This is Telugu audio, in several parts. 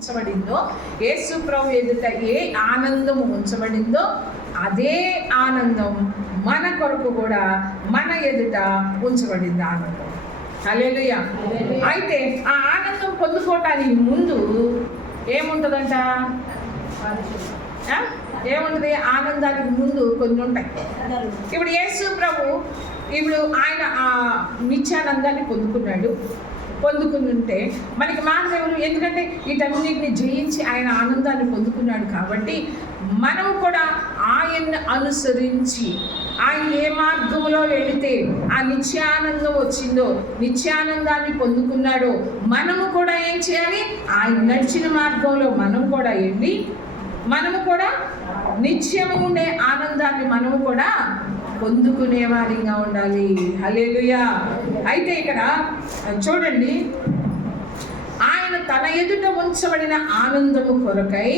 ఉంచబడిందో, యేసు ప్రభు ఎదుట ఏ ఆనందము ఉంచబడిందో అదే ఆనందం మన కొరకు కూడా మన ఎదుట ఉంచబడింది. ఆనందం. హల్లెలూయా. అయితే ఆ ఆనందం పొందుకోవటానికి ముందు ఏముంటుందంట? ఏముంటుంది? ఆనందానికి ముందు కొన్ని ఉంటాయి. ఇప్పుడు యేసు ప్రభు ఆయన ఆ నిత్యానందాన్ని పొందుకుంటే మనకి మార్గం ఎవరు? ఎందుకంటే వీటన్నిటిని జయించి ఆయన ఆనందాన్ని పొందుకున్నాడు కాబట్టి మనము కూడా ఆయన్ని అనుసరించి ఆయన ఏ మార్గంలో వెళితే ఆ నిత్యానందం వచ్చిందో, నిత్యానందాన్ని పొందుకున్నాడో మనము కూడా ఏం చేయాలి? ఆయన నడిచిన మార్గంలో మనం కూడా వెళ్ళి మనము కూడా నిత్యము ఉండే ఆనందాన్ని మనము కూడా పొందుకునే వారిగా ఉండాలి. హల్లెలూయా. అయితే ఇక్కడ చూడండి, ఆయన తన ఎదుట ఉంచబడిన ఆనందము కొరకై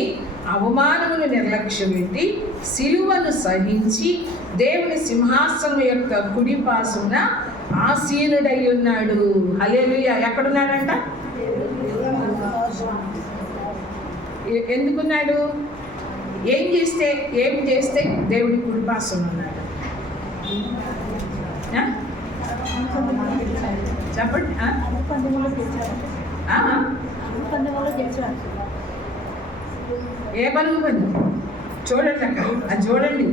అవమానమును నిర్లక్ష్యపెట్టి సిలువను సహించి దేవుని సింహాసనం యొక్క కుడిపాసున ఆసీనుడై ఉన్నాడు. హల్లెలూయా. ఎక్కడున్నాడంట? ఎందుకున్నాడు? ఏం చేస్తే దేవుడి కుడిపాసున ఉన్నాడు. చెప్పండి. ఏ పలుగు పని? చూడండి అక్క, అది చూడండి.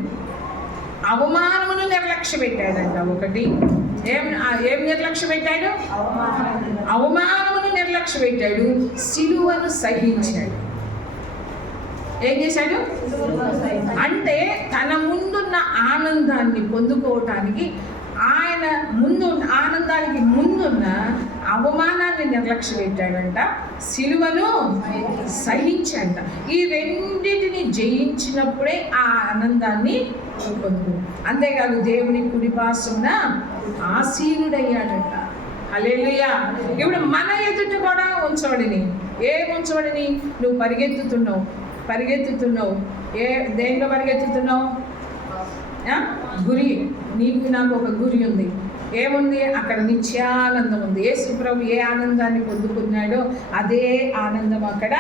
అవమానమును నిర్లక్ష్య పెట్టాడంట. ఒకటి ఏం నిర్లక్ష్య పెట్టాడు? అవమానమును నిర్లక్ష్య పెట్టాడు. సిలువను సహించాడు. ఏం చేశాడు అంటే తన ముందున్న ఆనందాన్ని పొందుకోవటానికి ఆయన ఆనందానికి ముందున్న అవమానాన్ని నిర్లక్ష్య పెట్టాడంట, సిలువను సహించంట. ఈ రెండింటిని జయించినప్పుడే ఆ ఆనందాన్ని పొందుకుంది. అంతేకాదు దేవుని కుడిపాసున ఆసీనుడయ్యాడంట. హల్లెలూయా. ఇప్పుడు మన ఎదుట కూడా ఉంచబడిని. నువ్వు పరిగెత్తుతున్నావు. దేంట్లో పరిగెత్తుతున్నావు? గురి. నాకు ఒక గురి ఉంది. ఏముంది? అక్కడ నిత్యానందం ఉంది. యేసు ప్రభు ఏ ఆనందాన్ని పొందుకున్నాడో అదే ఆనందం అక్కడ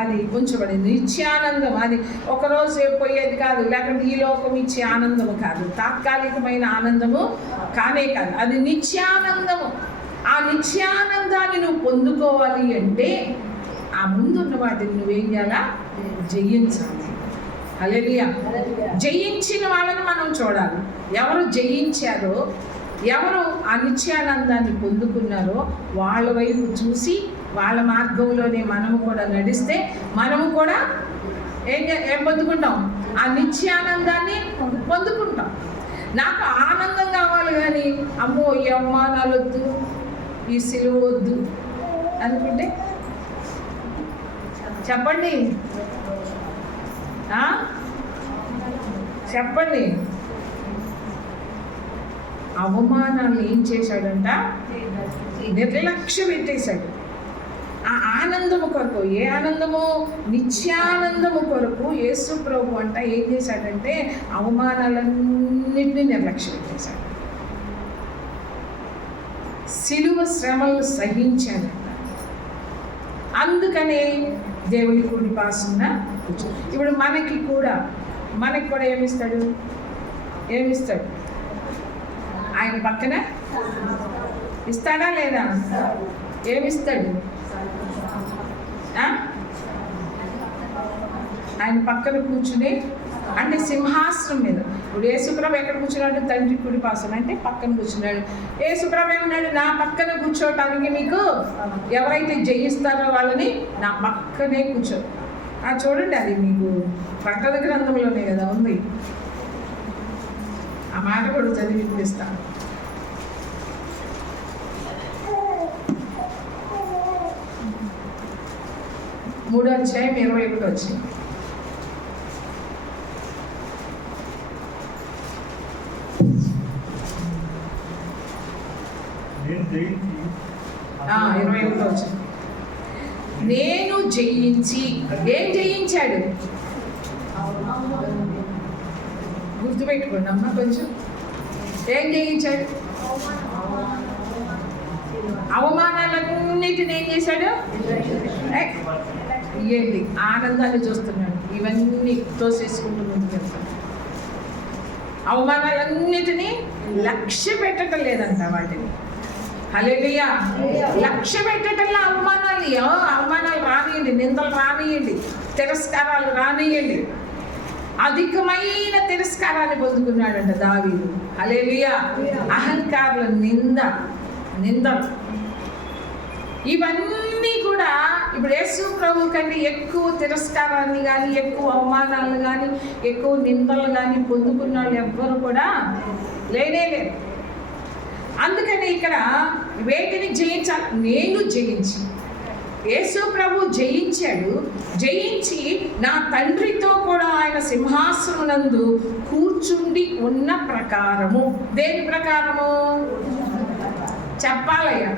అది ఉంచబడింది. నిత్యానందం. అది ఒకరోజు పోయేది కాదు, లేకపోతే ఈ లోకం ఇచ్చే ఆనందము కాదు, తాత్కాలికమైన ఆనందము కానే కాదు, అది నిత్యానందము. ఆ నిత్యానందాన్ని నువ్వు పొందుకోవాలి అంటే ఆ ముందున్న వాటిని నువ్వేం చేయాలా? జయించాలి. హల్లెలూయా. జయించిన వాళ్ళని మనం చూడాలి. ఎవరు జయించారో, ఎవరు ఆ నిత్యానందాన్ని పొందుకున్నారో వాళ్ళ వైపు చూసి వాళ్ళ మార్గంలోనే మనము కూడా నడిస్తే మనము కూడా ఏం పొందుకుంటాం? ఆ నిత్యానందాన్ని పొందుకుంటాం. నాకు ఆనందం కావాలి కానీ అమ్మో ఈ అవమానాలు వద్దు, ఈ సిలువ వద్దు అనుకుంటే చెప్పండి. చెప్పండి. అవమానాన్ని ఏం చేశాడంట? నిర్లక్ష్య పెట్టేశాడు. ఆ ఆనందము కొరకు, ఏ ఆనందము? నిత్యానందము కొరకు యేసు ప్రభు అంట ఏం చేశాడంటే అవమానాలన్నింటినీ నిర్లక్ష్య పెట్టేశాడు. సిలువ శ్రమలు సహించాడంట. అందుకనే దేవుని కుడిపాసున ఇప్పుడు మనకి కూడా ఏమిస్తాడు? ఆయన పక్కన ఇస్తాడా లేదా? ఏమిస్తాడు? ఆయన పక్కన కూర్చుని అంటే సింహాసనం మీద. ఇప్పుడు యేసుప్రభు ఎక్కడ కూర్చున్నాడు? తండ్రి కుడిపాసన అంటే పక్కన కూర్చున్నాడు. యేసుప్రభు ఏమన్నాడు? నా పక్కన కూర్చోవటానికి మీకు ఎవరైతే జయిస్తారో వాళ్ళని నా పక్కనే కూర్చో. చూడండి, అది మీకు ప్రకటన గ్రంథంలోనే కదా ఉంది. ఆ మాట కూడా చదివి వినిపిస్తాను. మూడో అధ్యాయం 21 వచ్చింది. నేను జయించి ఏం జయించాడు? గుర్తుపెట్టుకోండి అమ్మ కొంచెం. ఏం జయించాడు? అవమానాలన్నిటిని ఏం చేశాడు? ఏంటి ఆనందాన్ని చూస్తున్నాడు. ఇవన్నీ తోసేసుకుంటూ ముందుకు వెళ్తాడు. అవమానాలన్నిటినీ లక్ష్య పెట్టడం లేదంట వాటిని. హల్లెలూయా. లక్ష్య పెట్టడంలో అవమానాలు రానియండి, నిందలు రానియండి, తిరస్కారాలు రానియండి. అధికమైన తిరస్కారాన్ని పొందుకున్నాడంట దావీదు. హల్లెలూయా. అహంకారుల నిందలు ఇవన్నీ కూడా ఇప్పుడు యేసు ప్రభు కంటే ఎక్కువ తిరస్కారాన్ని కానీ, ఎక్కువ అవమానాలను కానీ, ఎక్కువ నిందలు కానీ పొందుకున్న వాళ్ళు ఎవ్వరు కూడా లేరు. అందుకని ఇక్కడ వేటిని జయించాలి? నేను జయించి, యేసు ప్రభు జయించాడు. జయించి నా తండ్రితో కూడా ఆయన సింహాసనమునందు కూర్చుండి ఉన్న ప్రకారము. దేని ప్రకారము చెప్పాలయ్యా?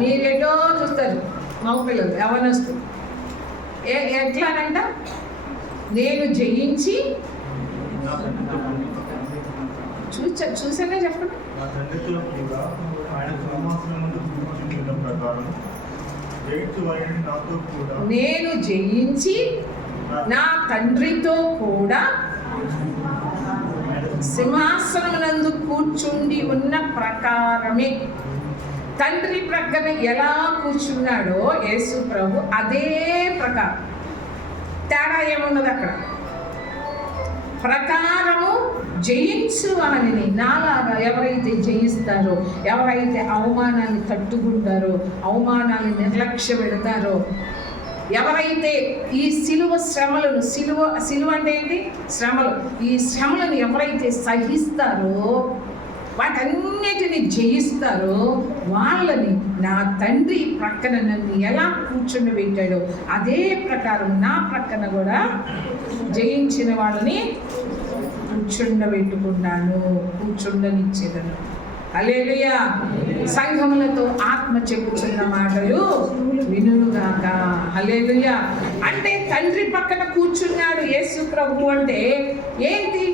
మీరేటో చూస్తారు మగపిల్లలు, యవనస్తులు. ఎట్లానంట? నేను జయించి చూసానే చెప్పండి. నేను జయించి నా తండ్రితో కూడా సింహాసనమునందు కూర్చుండి ఉన్న ప్రకారమే. తండ్రి ప్రక్కన ఎలా కూర్చున్నాడో యేసు ప్రభు అదే ప్రకారం. తేడా ఏమున్నది అక్కడ? ప్రకారము జయించు అని నాలాగా ఎవరైతే జయిస్తారో, ఎవరైతే అవమానాన్ని తట్టుకుంటారో, అవమానాన్ని నిర్లక్ష్య పెడతారో, ఎవరైతే ఈ సిలువ శ్రమలను, సిలువ అంటే ఏంటి? శ్రమలు. ఈ శ్రమలను ఎవరైతే సహిస్తారో, వాటన్నిటిని జయిస్తారో వాళ్ళని నా తండ్రి ప్రక్కన నన్ను ఎలా కూర్చుండబెట్టాడో అదే ప్రకారం నా ప్రక్కన కూడా జయించిన వాళ్ళని కూర్చుండనిచ్చేదను. హల్లెలూయా. సంఘములతో ఆత్మ చెప్పుచున్న మాటలు వినుగాక. హల్లెలూయా. అంటే తండ్రి పక్కన కూర్చున్నాడు యేసు ప్రభు. అంటే ఏంటి?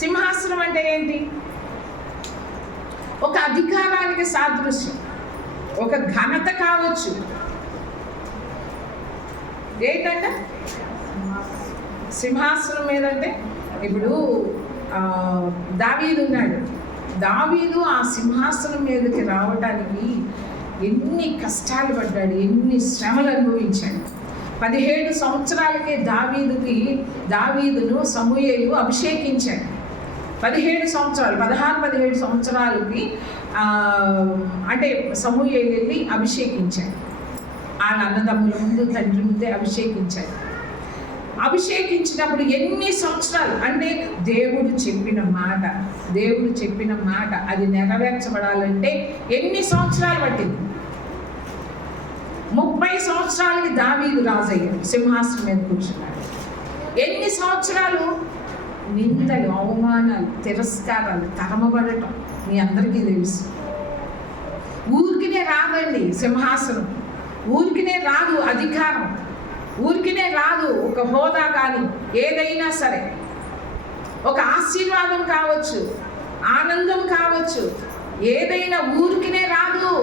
సింహాసనం అంటే ఏంటి? ఒక అధికారానికి సాదృశ్యం, ఒక ఘనత కావచ్చు. ఏంటంటే సింహాసనం మీదంటే ఇప్పుడు దావీదు ఉన్నాడు. దావీదు ఆ సింహాసనం మీదకి రావటానికి ఎన్ని కష్టాలు పడ్డాడు, ఎన్ని శ్రమలు అనుభవించాడు. 17 సంవత్సరాలకే దావీదును సమూయేలు అభిషేకించాడు. 17 సంవత్సరాలు 16-17 సంవత్సరాలకి అంటే సమూయేలు వెళ్ళి అభిషేకించాడు. వాళ్ళ అన్నదమ్ముల ముందు, తండ్రి ముందే అభిషేకించాడు. అభిషేకించినప్పుడు ఎన్ని సంవత్సరాలు అంటే దేవుడు చెప్పిన మాట అది నెరవేర్చబడాలంటే ఎన్ని సంవత్సరాలు పట్టింది? 30 సంవత్సరాలకి దావీదు రాజయ్యాడు, సింహాసనం మీద కూర్చున్నాడు. ఎన్ని సంవత్సరాలు? నిందలు, అవమానాలు, తిరస్కారాలు తరమబడటం మీ అందరికీ తెలుసు. ఊరికినే రాదండి సింహాసనం, ఊరికినే రాదు అధికారం, ఊరికినే రాదు ఒక హోదా. కానీ ఏదైనా సరే, ఒక ఆశీర్వాదం కావచ్చు, ఆనందం కావచ్చు, ఏదైనా ఊరికినే రాదు.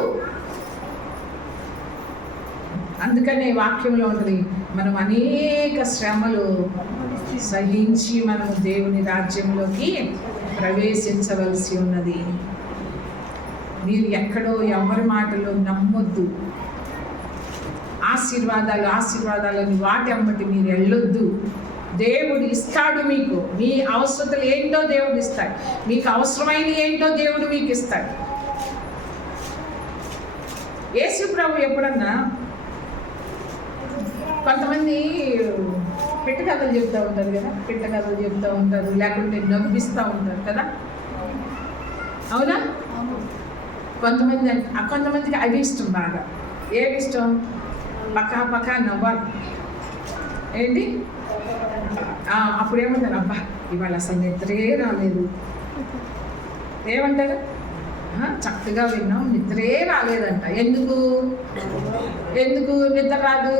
అందుకనే వాక్యంలో ఉంటుంది, మనం అనేక శ్రమలు సహించి మనము దేవుని రాజ్యంలోకి ప్రవేశించవలసి ఉన్నది. మీరు ఎక్కడో ఎవరి మాటలో నమ్మొద్దు. ఆశీర్వాదాలని వాటి అమ్మటి మీరు వెళ్ళొద్దు. దేవుడు ఇస్తాడు మీకు. మీ అవసరతలు ఏంటో దేవుడు ఇస్తాడు, మీకు అవసరమైన ఏంటో దేవుడు మీకు ఇస్తాడు. యేసు ప్రభు ఎప్పుడన్నా కొంతమంది పిట్ట కథలు చెప్తూ ఉంటారు కదా, లేకుంటే నవ్విస్తూ ఉంటారు కదా, అవునా? కొంతమందికి అవి ఇష్టం బాగా. ఏమి ఇష్టం? పక్కా నవ్వాలి. ఏంటి? అప్పుడు ఏమంటారు? అబ్బా ఇవాళ అసలు నిద్రే రాలేదు. ఏమంటారు? చక్కగా విన్నాం, నిద్రే రాలేదంట. ఎందుకు నిద్ర రాదు?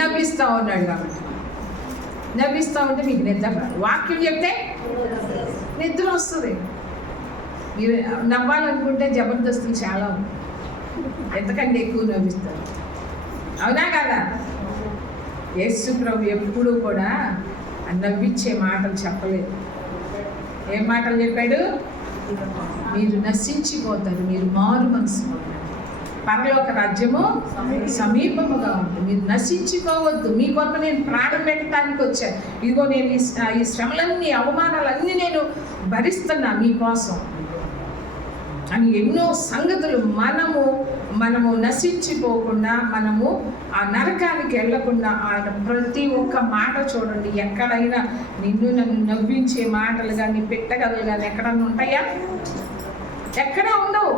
నవ్విస్తూ ఉన్నాడు కాబట్టి. నవ్విస్తూ ఉంటే మీకు నిద్ర రాదు. వాక్యం చెప్తే నిద్ర వస్తుంది. మీరు నవ్వాలనుకుంటే జబర్దస్తులు చాలా ఉన్నాయి, ఎంతకంటే ఎక్కువ నవ్విస్తారు. అవునా కదా? యేసు ప్రభు ఎప్పుడూ కూడా నవ్వించే మాటలు చెప్పలేదు. ఏం మాటలు చెప్పాడు? మీరు నశించిపోతారు, మీరు మారు మనసు, పరలోక రాజ్యము సమీపముగా ఉంటుంది, మీరు నశించిపోవద్దు, మీ కొరకు నేను ప్రాణం పెట్టడానికి వచ్చాను, ఇదిగో నేను ఈ శ్రమలన్నీ అవమానాలన్నీ నేను భరిస్తున్నా మీకోసం అని ఎన్నో సంగతులు మనము నశించిపోకుండా, మనము ఆ నరకానికి వెళ్ళకుండా ఆయన ప్రతి ఒక్క మాట చూడండి. ఎక్కడైనా నన్ను నవ్వించే మాటలు కానీ పెట్టగలలు కానీ ఎక్కడన్నా ఉంటాయా? ఎక్కడా ఉండవు.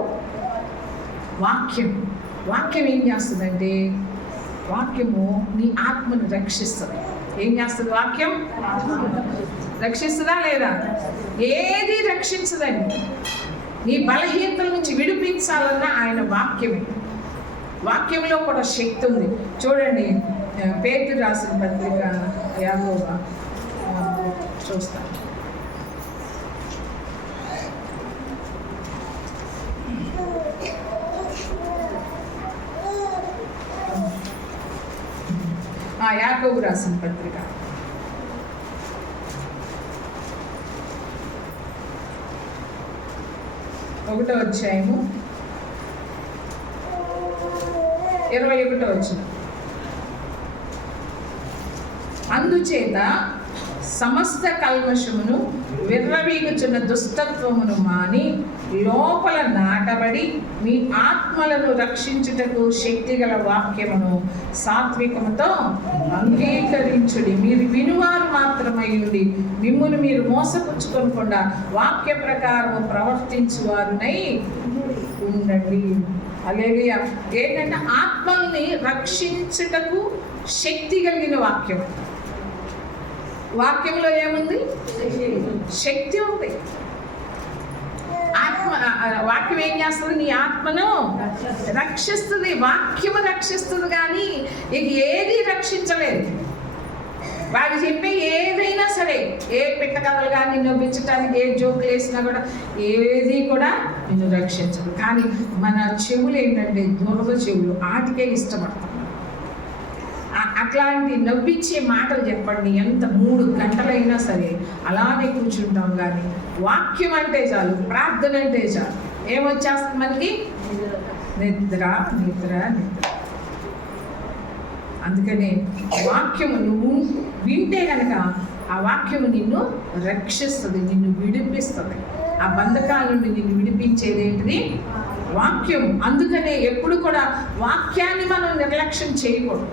వాక్యం ఏం చేస్తుందంటే, వాక్యము నీ ఆత్మను రక్షిస్తుంది. ఏం చేస్తుంది వాక్యం? రక్షిస్తుందా లేదా? ఏది రక్షించదండి. నీ బలహీనతల నుంచి విడిపించాలన్నా ఆయన వాక్యంలో కూడా శక్తి ఉంది. చూడండి, పేతురు రాసిన పత్రిక 5వ చూస్తాను. యాకోబు రాసిన పత్రిక 1వ అధ్యాయము 21వ వచనం. అందుచేత సమస్త కల్మషమును విర్రవీగుచున్న దుష్టత్వమును మాని లోపల నాటబడి మీ ఆత్మలను రక్షించుటకు శక్తిగల వాక్యమును సాత్వికముతో అంగీకరించుడి. మీరు వినువారు మాత్రమయ్యుడి, మిమ్మును మీరు మోసపుచ్చుకొనకుండా వాక్య ప్రకారము ప్రవర్తించువారునై ఉండండి. హల్లెలూయా. ఏంటంటే ఆత్మల్ని రక్షించుటకు శక్తి కలిగిన వాక్యం. వాక్యంలో ఏముంది? శక్తి ఉంది. వాక్యం ఏం చేస్తుంది? నీ ఆత్మను రక్షిస్తుంది. వాక్యము రక్షిస్తుంది, కానీ ఇక ఏది రక్షించలేదు. వాళ్ళు చెప్పే ఏదైనా సరే, ఏ పిట్టకథలు కానీ నవ్వించడానికి ఏ జోకులు వేసినా కూడా ఏది కూడా నిన్ను రక్షించదు. కానీ మన చెవులు ఏంటంటే దుర్గ చెవులు, వాటికే ఇష్టపడతాం. అట్లాంటి నవ్వించే మాటలు చెప్పండి, ఎంత 3 గంటలైనా సరే అలానే కూర్చుంటాం. కానీ వాక్యం అంటే చాలు, ప్రార్థన అంటే చాలు, ఏమొచ్చేస్తుంది మనకి? నిద్ర. అందుకనే వాక్యము నువ్వు వింటే కనుక ఆ వాక్యము నిన్ను రక్షిస్తుంది, నిన్ను విడిపిస్తుంది. ఆ బంధకాల నుండి నిన్ను విడిపించేది ఏంటిది? వాక్యం. అందుకనే ఎప్పుడు కూడా వాక్యాన్ని మనం నిర్లక్ష్యం చేయకూడదు.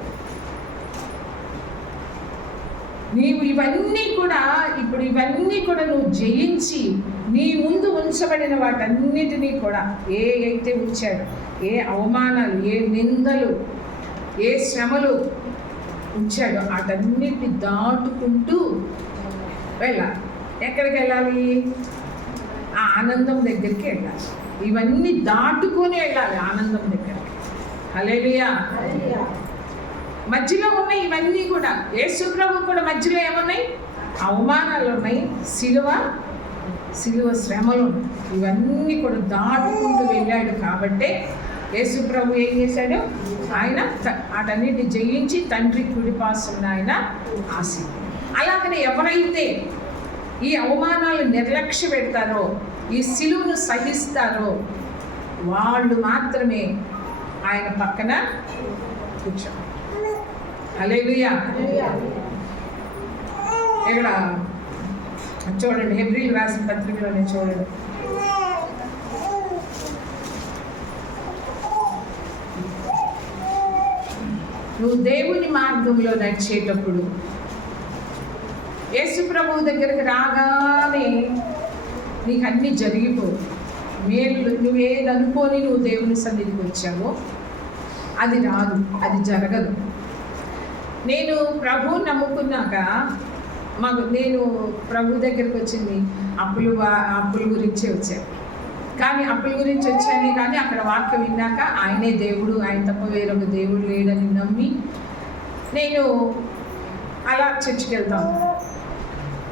నీవు ఇవన్నీ కూడా నువ్వు జయించి నీ ముందు ఉంచబడిన వాటన్నిటినీ కూడా ఏ అయితే ఉంచాడు, ఏ అవమానాలు, ఏ నిందలు, ఏ శ్రమలు ఉంచాడో వాటన్నిటిని దాటుకుంటూ వెళ్ళాలి. ఎక్కడికి వెళ్ళాలి? ఆ ఆనందం దగ్గరికి వెళ్ళాలి. ఇవన్నీ దాటుకొని వెళ్ళాలి ఆనందం దగ్గరికి. హల్లెలూయా. మధ్యలో ఉన్నాయి ఇవన్నీ కూడా. యేసు ప్రభు కూడా మధ్యలో ఏమున్నాయి? అవమానాలు ఉన్నాయి, సిలువ శ్రమలు ఉన్నాయి. ఇవన్నీ కూడా దాటుకుంటూ వెళ్ళాడు. కాబట్టే యేసు ప్రభు ఏం చేశాడు? ఆయన వాటన్నిటిని జయించి తండ్రి కుడిపాసున్న ఆయన ఆశీర్వాదం. అలాగనే ఎవరైతే ఈ అవమానాలు నిర్లక్ష్య పెడతారో, ఈ సిలువను సహిస్తారో, వాళ్ళు మాత్రమే ఆయన పక్కన కూర్చోండి. హల్లెలూయా. ఇక్కడ చూడండి, హెబ్రీలు రాసిన పత్రికలోనే చూడండి. నువ్వు దేవుని మార్గంలో నడిచేటప్పుడు యేసు ప్రభువు దగ్గరికి రాగానే నీకు అన్నీ జరిగిపోవు. నువ్వేది అనుకోని నువ్వు దేవుని సన్నిధికి వచ్చావో అది రాదు, అది జరగదు. నేను ప్రభువు నమ్ముకున్నాక నేను ప్రభు దగ్గరికి వచ్చింది అప్పుల గురించే వచ్చాను. కానీ అప్పుల గురించి వచ్చాను, కానీ అక్కడ వాక్యం విన్నాక ఆయనే దేవుడు, ఆయన తప్ప వేరొక దేవుడు లేడని నమ్మి నేను అలా చర్చికి వెళ్తాను.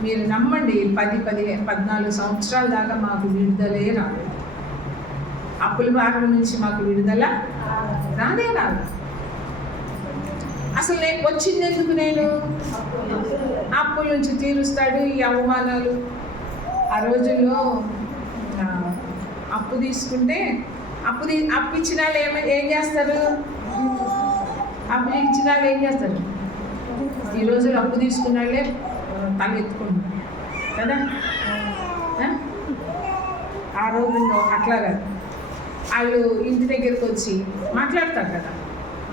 మీరు నమ్మండి, 14 సంవత్సరాల దాకా మాకు విడుదలే రాదు. అప్పుల భారం నుంచి మాకు విడుదల రాదు. అసలు వచ్చింది ఎందుకు? నేను అప్పుల నుంచి తీరుస్తాడు. ఈ అవమానాలు ఆ రోజుల్లో అప్పు తీసుకుంటే అప్పు ఇచ్చిన వాళ్ళు ఏం చేస్తారు? అప్పు ఇచ్చిన వాళ్ళు ఏం చేస్తారు? ఈ రోజుల్లో అప్పు తీసుకున్న వాళ్ళే తల ఎత్తుకుంటారు కదా. ఆ రోజుల్లో అట్లా కాదు. వాళ్ళు ఇంటి దగ్గరికి వచ్చి మాట్లాడతారు కదా,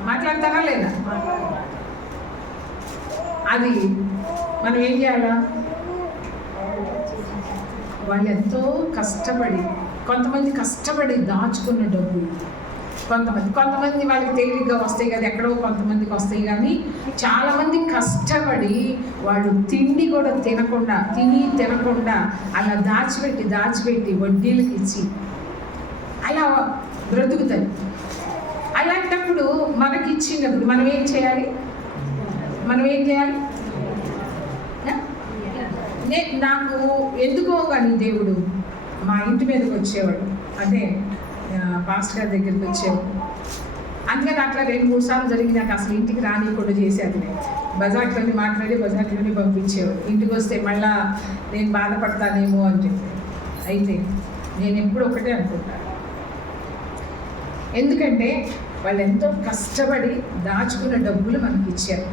మాట్లాడతారా లేదా? అది మనం ఏం చేయాలా? వాళ్ళు ఎంతో కష్టపడి, కొంతమంది కష్టపడి దాచుకున్న డబ్బులు, కొంతమంది వాళ్ళకి తేలిగ్గా వస్తాయి కదా, ఎక్కడో కొంతమందికి వస్తాయి. కానీ చాలామంది కష్టపడి వాళ్ళు తిండి కూడా తినకుండా అలా దాచిపెట్టి వడ్డీలకు ఇచ్చి అలా బ్రతుకుతారు. అలాంటప్పుడు మనకి ఇచ్చినప్పుడు మనం ఏం చేయాలి? నాకు ఎందుకో కానీ దేవుడు మా ఇంటి మీదకి వచ్చేవాడు, అంటే పాస్టర్ గారి దగ్గరికి వచ్చేవాడు. అందుకని అట్లా 2-3 సార్లు జరిగి నాకు అసలు ఇంటికి రానియకుండా చేసేది. బజార్లోని మాట్లాడి బజార్లోని పంపించేవాడు. ఇంటికి వస్తే మళ్ళా నేను బాధపడతానేమో అని చెప్పి. అయితే నేను ఎప్పుడు ఒకటే అనుకుంటాను, ఎందుకంటే వాళ్ళు ఎంతో కష్టపడి దాచుకున్న డబ్బులు మనకి ఇచ్చారు.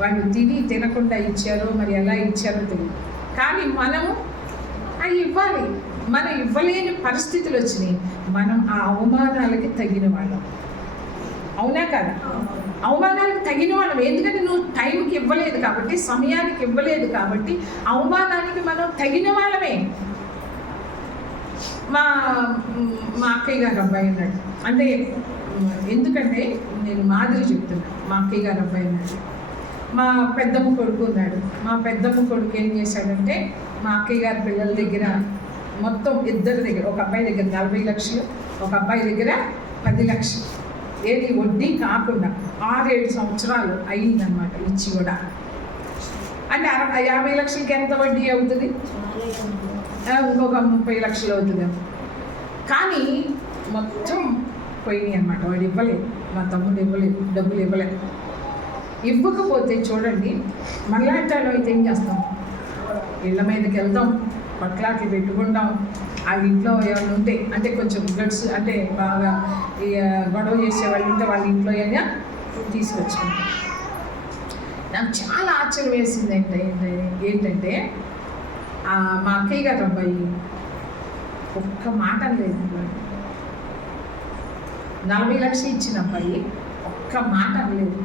వాళ్ళు తినకుండా ఇచ్చారో మరి ఎలా ఇచ్చారో తెలియదు. కానీ మనము అవి ఇవ్వాలి. మనం ఇవ్వలేని పరిస్థితులు వచ్చినాయి. మనం ఆ అవమానాలకి తగిన వాళ్ళం. అవునా కదా? అవమానానికి తగిన వాళ్ళం. ఎందుకంటే నువ్వు టైంకి ఇవ్వలేదు కాబట్టి, సమయానికి ఇవ్వలేదు కాబట్టి అవమానానికి మనం తగిన వాళ్ళమే. మా అక్కయ్య గారు అబ్బాయి ఉన్నాడు. అంటే ఎందుకంటే నేను మాదిరి చెప్తున్నా. మా అక్కయ్య గారు అబ్బాయి ఉన్నాడు, మా పెద్దమ్మ కొడుకు ఉన్నాడు. మా పెద్దమ్మ కొడుకు ఏం చేశాడంటే మా అక్కయ్య గారి పిల్లల దగ్గర మొత్తం ఇద్దరి దగ్గర, ఒక అబ్బాయి దగ్గర 40 లక్షలు, ఒక అబ్బాయి దగ్గర 10 లక్షలు, ఏది వడ్డీ కాకుండా 6-7 సంవత్సరాలు అయిందనమాట ఇచ్చి కూడా. అంటే 50 లక్షలకి ఎంత వడ్డీ అవుతుంది? ఇంకొక 30 లక్షలు అవుతుంది. కానీ మొత్తం పోయినాయి అనమాట. వాడు ఇవ్వలేదు, మా తమ్ముడు ఇవ్వలేదు, డబ్బులు ఇవ్వలేదు. ఇవ్వకపోతే చూడండి, మళ్ళాంటాలో అయితే ఏం చేస్తాం? ఇళ్ళ మీదకి వెళ్తాం, పట్లాట్లు పెట్టుకుంటాం. ఆ ఇంట్లో ఎవరు ఉంటే, అంటే కొంచెం గడ్స్, అంటే బాగా గొడవ చేసేవాళ్ళు ఉంటే వాళ్ళ ఇంట్లో అయినా తీసుకొచ్చుకుంటాం. నాకు చాలా ఆశ్చర్యం వేసింది ఏంటంటే మా అక్కయ్య గారు అబ్బాయి ఒక్క మాట లేదు. 40 లక్షలు ఇచ్చిన అబ్బాయి ఒక్క మాట అనలేదు.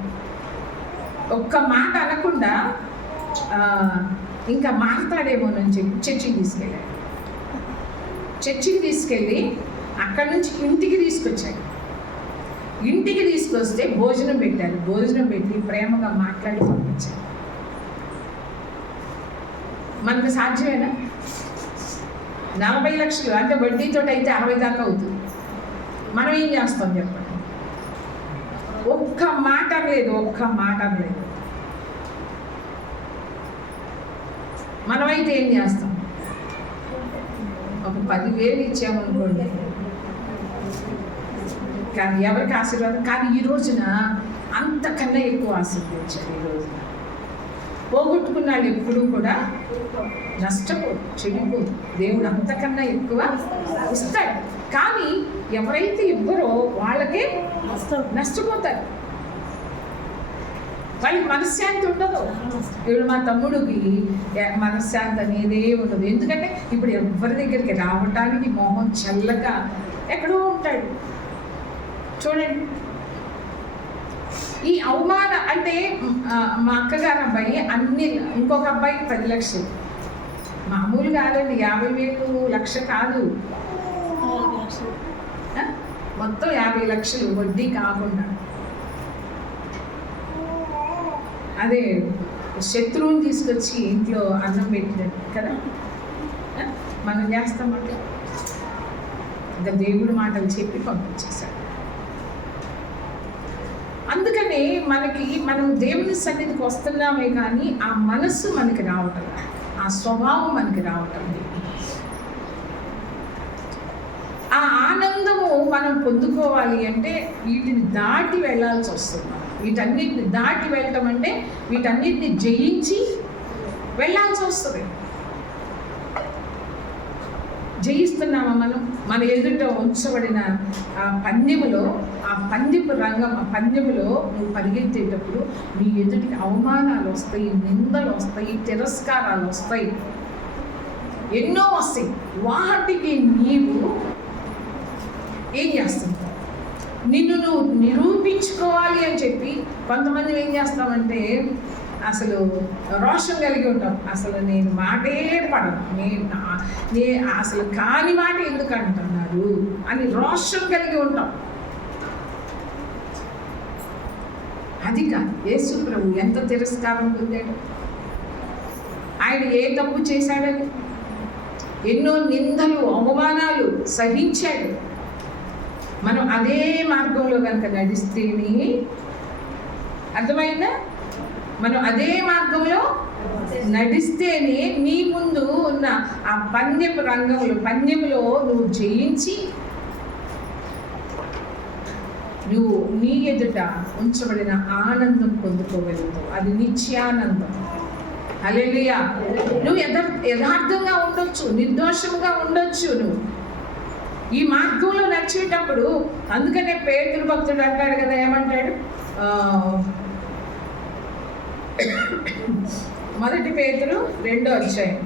ఒక్క మాట అనకుండా ఇంకా మాట్లాడేమోనని చెప్పి చర్చికి తీసుకెళ్ళి అక్కడి నుంచి ఇంటికి తీసుకొచ్చాడు. ఇంటికి తీసుకొస్తే భోజనం పెట్టారు. భోజనం పెట్టి ప్రేమగా మాట్లాడి పంపించారు. మనకు సాధ్యమేనా? 40 లక్షలు అంటే వడ్డీతో అయితే 60 దాకా అవుతుంది. మనం ఏం చేస్తాం చెప్పండి? ఒక్క మాట లేదు. మనమైతే ఏం చేస్తాం? ఒక 10,000 ఇచ్చామనుకోండి, కానీ ఎవరికి ఆశీర్వాదం? కానీ ఈ రోజున అంతకన్నా ఎక్కువ ఆశీర్వదించారు. ఈ రోజున పోగొట్టుకున్న వాళ్ళు ఎప్పుడూ కూడా నష్టపోదు, చెడిపోదు. దేవుడు అంతకన్నా ఎక్కువ ఇస్తాడు. కానీ ఎవరైతే ఇవ్వరో వాళ్ళకే నష్టపోతారు. వాళ్ళకి మనశ్శాంతి ఉండదు. ఇప్పుడు మా తమ్ముడికి మనశ్శాంతి అనేదే ఉండదు. ఎందుకంటే ఇప్పుడు ఎవరి దగ్గరికి రావటానికి మొహం చల్లగా ఎక్కడో ఉంటాడు. చూడండి, ఈ అవమాన అంటే మా అక్కగారు అబ్బాయి ఇంకొక అబ్బాయికి 10 లక్షలు. మామూలు కాదండి, 50,000 లక్ష కాదు, మొత్తం 50 లక్షలు వడ్డీ కాకుండా. అదే శత్రువుని తీసుకొచ్చి ఇంట్లో అన్నం పెట్టినట్టు కదా మనం చేస్తామంట. ఇంకా దేవుడి మాటలు చెప్పి పంపించేశాడు. అందుకని మనం దేవుని సన్నిధికి వస్తున్నామే కానీ ఆ మనస్సు మనకి రావటం, ఆ స్వభావం మనకి రావటం. ఆ ఆనందము మనం పొందుకోవాలి అంటే వీటిని దాటి వెళ్ళాల్సి వస్తుంది. వీటన్నిటిని దాటి వెళ్ళటం అంటే వీటన్నిటిని జయించి వెళ్ళాల్సి వస్తుంది. జయిస్తున్నామా మనం? మన ఎదుట ఉంచబడిన ఆ పందెములో, ఆ పందెపు రంగం, ఆ పందెములో నువ్వు పరిగెత్తేటప్పుడు నీ ఎదుటికి అవమానాలు వస్తాయి, నిందలు వస్తాయి, తిరస్కారాలు వస్తాయి, ఎన్నో వస్తాయి. వాటికి నీవు ఏం చేస్తావు? నిన్ను నువ్వు నిరూపించుకోవాలి అని చెప్పి కొంతమంది ఏం చేస్తామంటే అసలు రోషం కలిగి ఉంటాం. అసలు నేను మాటే పడను, నేను అసలు కాని మాట ఎందుకు అంటున్నారు అని రోషం కలిగి ఉంటాం. అది కాదు. యేసు ప్రభు ఎంత తిరస్కారం పొందాడు, ఆయన ఏ తప్పు చేశాడని ఎన్నో నిందలు అవమానాలు సహించాడు. మనం అదే మార్గంలో కనుక నడిస్తేనే, అర్థమైందా? మనం అదే మార్గంలో నడిస్తేనే నీ ముందు ఉన్న ఆ పందెములో నువ్వు జయించి నువ్వు నీ ఎదుట ఉంచబడిన ఆనందం పొందుకోగలుగుతావు. అది నిత్యానందం. హల్లెలూయా. నువ్వు యథార్థంగా ఉండొచ్చు, నిర్దోషంగా ఉండొచ్చు. నువ్వు ఈ మార్గంలో నడిచేటప్పుడు, అందుకనే పేతురు భక్తుడు అంటాడు కదా, ఏమంటాడు? 1 పేతురు 2వ అధ్యాయం.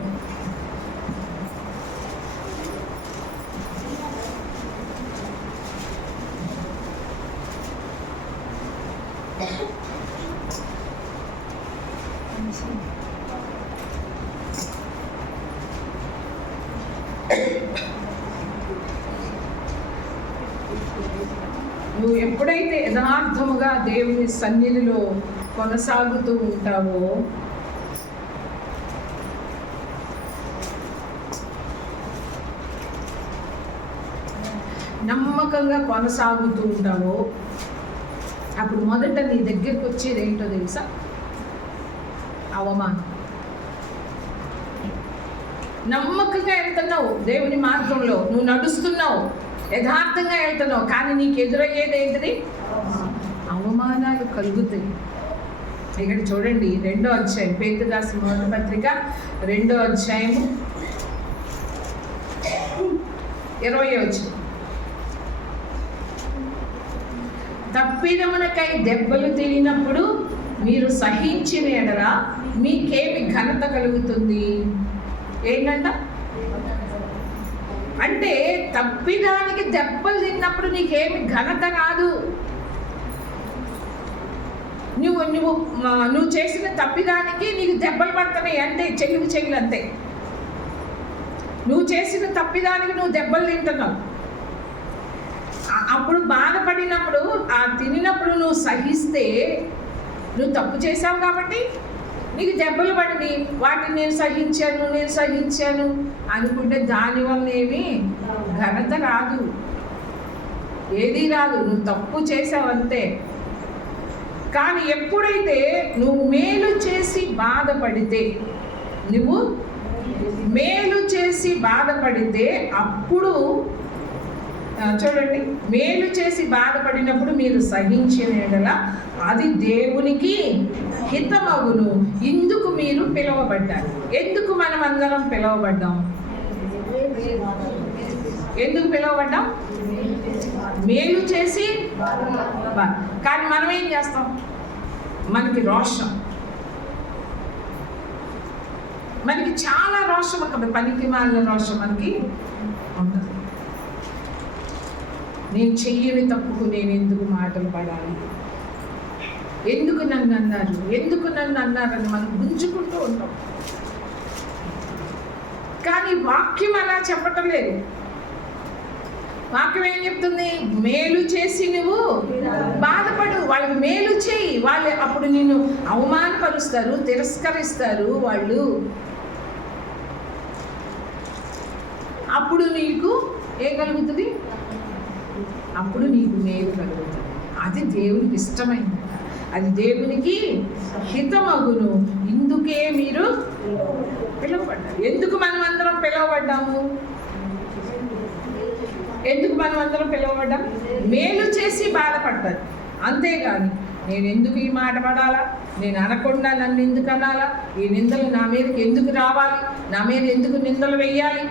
నువ్వు ఎప్పుడైతే యథార్థముగా దేవుని సన్నిధిలో కొనసాగుతూ ఉంటావో, నమ్మకంగా కొనసాగుతూ ఉంటావో, అప్పుడు మొదట నీ దగ్గరికి వచ్చేది ఏంటో తెలుసా? అవమానం. నమ్మకంగా వెళ్తున్నావు, దేవుని మార్గంలో నువ్వు నడుస్తున్నావు, యథార్థంగా వెళ్తున్నావు, కానీ నీకు ఎదురయ్యేది ఏంటిది? అవమానాలు కలుగుతాయి. ఇక్కడ చూడండి, 2వ అధ్యాయం, పేతురు రాసిన మొదటి పత్రిక 2వ అధ్యాయము 20వ వచనం. తప్పిదమునకై దెబ్బలు తిరిగినప్పుడు మీరు సహించిన ఎడల మీకేమి ఘనత కలుగుతుంది? ఏంటంట? అంటే తప్పిదానికి దెబ్బలు తిన్నప్పుడు నీకేమి ఘనత రాదు. నువ్వు చేసిన తప్పిదానికి నీకు దెబ్బలు పడుతున్నాయి అంటే చెల్లు అంతే. నువ్వు చేసిన తప్పిదానికి నువ్వు దెబ్బలు తింటున్నావు. అప్పుడు బాధపడినప్పుడు, ఆ తినినప్పుడు నువ్వు సహిస్తే, నువ్వు తప్పు చేసావు కాబట్టి నీకు దెబ్బలు పడినాయి, వాటిని నేను సహించాను అనుకుంటే దానివల్ల ఏమి ఘనత రాదు, ఏదీ రాదు. నువ్వు తప్పు చేసావంతే. కానీ ఎప్పుడైతే నువ్వు మేలు చేసి బాధపడితే అప్పుడు చూడండి, మేలు చేసి బాధపడినప్పుడు మీరు సహించిన ఎడల అది దేవునికి హితమగును. ఇందుకు మీరు పిలువబడ్డారు. ఎందుకు మనం అందరం పిలువబడ్డాం? ఎందుకు పిలువబడ్డాం? మేలు చేసి. కానీ మనం ఏం చేస్తాం? మనకి రోషం, మనకి చాలా రోషం ఉంటుంది, పనికి మాలిన రోషం మనకి ఉంటుంది. నేను చెయ్యని తప్పుకు నేను ఎందుకు మాటలు పడాలి, ఎందుకు నన్ను అన్నారని మనం గుంజుకుంటూ ఉంటాం. కానీ వాక్యం అలా చెప్పటం లేదు. వాక్యం ఏం చెప్తుంది? మేలు చేసి నువ్వు బాధపడు, వాళ్ళకి మేలు చేయి. వాళ్ళు అప్పుడు నిన్ను అవమానపరుస్తారు, తిరస్కరిస్తారు వాళ్ళు. అప్పుడు నీకు ఏం కలుగుతుంది? అప్పుడు నీకు మేలు కలుగుతుంది. అది దేవునికి ఇష్టమైంది, అది దేవునికి హితమగును. ఇందుకే మీరు పిలువబడ్డారు. ఎందుకు మనం అందరం పిలువబడ్డాము? మేలు చేసి బాధపడతారు, అంతేగాని నేను ఎందుకు ఈ మాట పడాలా, నేను అనకుండా నన్ను ఎందుకు అనాలా, ఈ నిందలు నా మీదకి ఎందుకు రావాలి, నా మీద ఎందుకు నిందలు వెయ్యాలి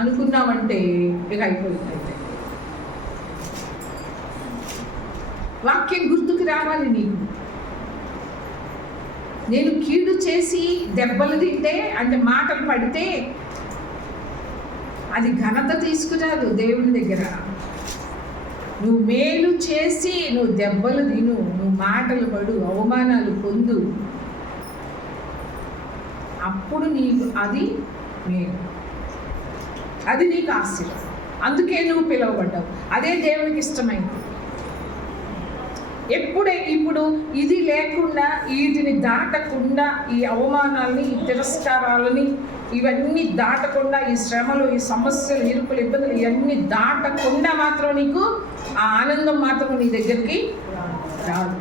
అనుకున్నామంటే ఇక అయిపోయింది. అయితే వాక్యం గుర్తుకు రావాలి నీకు. నేను కీడు చేసి దెబ్బలు తింటే అంటే మాటలు పడితే అది ఘనత తీసుకురాదు దేవుని దగ్గర. నువ్వు మేలు చేసి నువ్వు దెబ్బలు తిను, నువ్వు మాటలు పడు, అవమానాలు పొందు, అప్పుడు నీకు అది మేలు, అది నీకు ఆశీర్వాదం. అందుకే నువ్వు పిలువబడ్డావు. అదే దేవునికి ఇష్టమైంది. ఇప్పుడు ఇది లేకుండా, వీటిని దాటకుండా, ఈ అవమానాలని, ఈ తిరస్కారాలని, ఇవన్నీ దాటకుండా, ఈ శ్రమలు, ఈ సమస్యలు, ఇరుకులు, ఇబ్బందులు ఇవన్నీ దాటకుండా మాత్రం నీకు ఆ ఆనందం మాత్రం నీ దగ్గరికి రాదు.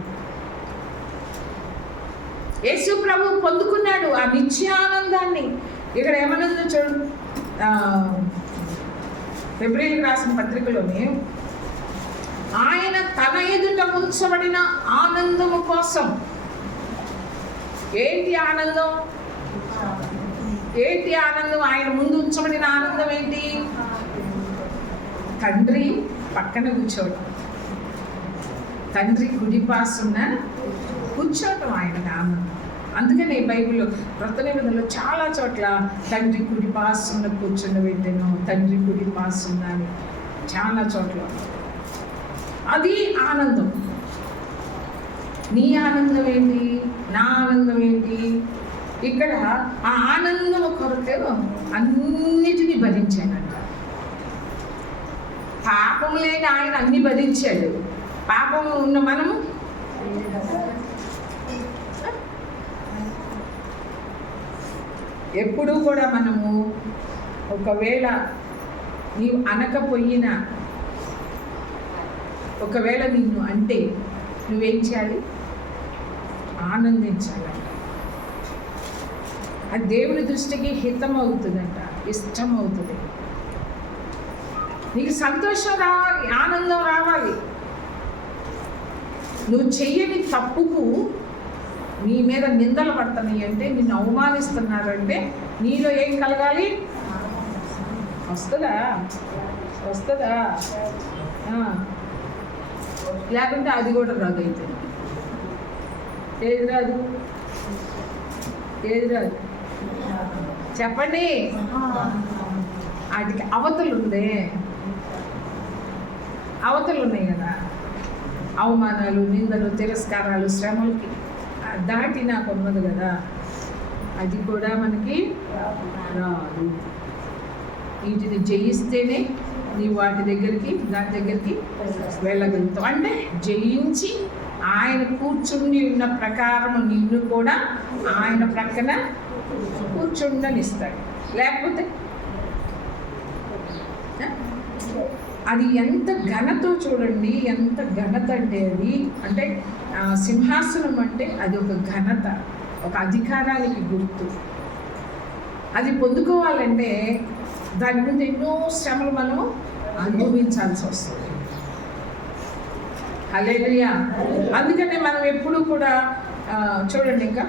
యేసు ప్రభు పొందుకున్నాడు ఆ నిత్యానందాన్ని. ఇక్కడ ఏమనుందో చూడు, ఫిబ్రవరికి రాసిన పత్రికలోనే, ఆయన తన ఎదుట ఉంచబడిన ఆనందము కోసం. ఏంటి ఆనందం? ఏంటి ఆనందం? ఆయన ముందు ఉంచబడిన ఆనందం ఏంటి? తండ్రి పక్కన కూర్చోవడం, తండ్రి కుడిపాసున కూర్చోవటం ఆయనకు ఆనందం. అందుకనే బైబిల్లో క్రొత్త నిబంధనలో చాలా చోట్ల తండ్రి కుడిపాసున కూర్చుండబెట్టాను, తండ్రి కుడిపాసున అని చాలా చోట్ల. అది ఆనందం. నీ ఆనందం ఏంటి? నా ఆనందం ఏంటి? ఇక్కడ ఆ ఆనందం కొరకే అన్నిటినీ భరించాడంట. పాపం లేని ఆయన అన్ని భరించాడు. పాపం ఉన్న మనము ఎప్పుడూ కూడా మనము ఒకవేళ నీవు అనకపోయినా, ఒకవేళ నిన్ను అంటే నువ్వేం చేయాలి? ఆనందించాలంట. అది దేవుని దృష్టికి హితం అవుతుందంట, ఇష్టం అవుతుంది. నీకు సంతోషం రావాలి, ఆనందం రావాలి. నువ్వు చెయ్యని తప్పుకు నీ మీద నిందలు పడుతున్నాయి అంటే, నిన్ను అవమానిస్తున్నారంటే నీలో ఏం కలగాలి? వస్తుందా? లేకుంటే అది కూడా రాదు. అయితే ఏది రాదు? చెప్పండి. వాటికి అవతలు ఉన్నాయి కదా, అవమానాలు, నిందలు, తిరస్కారాలు, శ్రమలకి దాటి నాకు ఉన్నది కదా, అది కూడా మనకి రాదు. వీటిని జయిస్తేనే నీవు దాని దగ్గరికి వెళ్ళగలుగుతావు. అంటే జయించి ఆయన కూర్చుండి ఉన్న ప్రకారం నిన్ను కూడా ఆయన ప్రక్కన కూర్చుండనిస్తాడు. లేకపోతే అది ఎంత ఘనతో చూడండి, ఎంత ఘనత అంటే అది. అంటే సింహాసనం అంటే అది ఒక ఘనత, ఒక అధికారానికి గుర్తు. అది పొందుకోవాలంటే దాని ముందు ఎన్నో శ్రమలు మనము అనుభవించాల్సి వస్తుంది. హల్లెలూయా. అందుకనే మనం ఎప్పుడు కూడా చూడండి, ఇంకా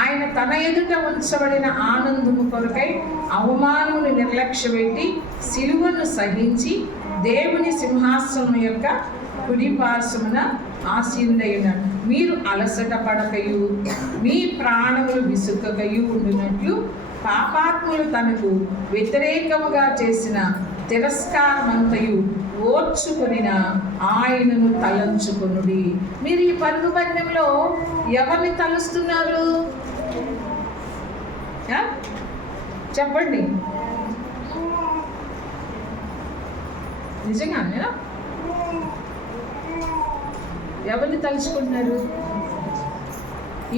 ఆయన తన ఎదుట ఉంచబడిన ఆనందము కొరకై అవమానమును నిర్లక్ష్యపెట్టి సిలువను సహించి దేవుని సింహాసనం యొక్క కుడి పార్శ్వమున ఆసీనుడైనాడు. మీరు అలసట పడకయు మీ ప్రాణములు విసుకకయు ఉండినట్లు పాపాత్ములు తనకు వ్యతిరేకముగా చేసిన తిరస్కారమంతయు ఓర్చుకొనిన ఆయనను తలంచుకొనుడి. మీరు ఈ పరుగు పందెంలో ఎవరిని తలుస్తున్నారు? చెప్పండి. నిజంగానే ఎవరిని తలుచుకుంటున్నారు?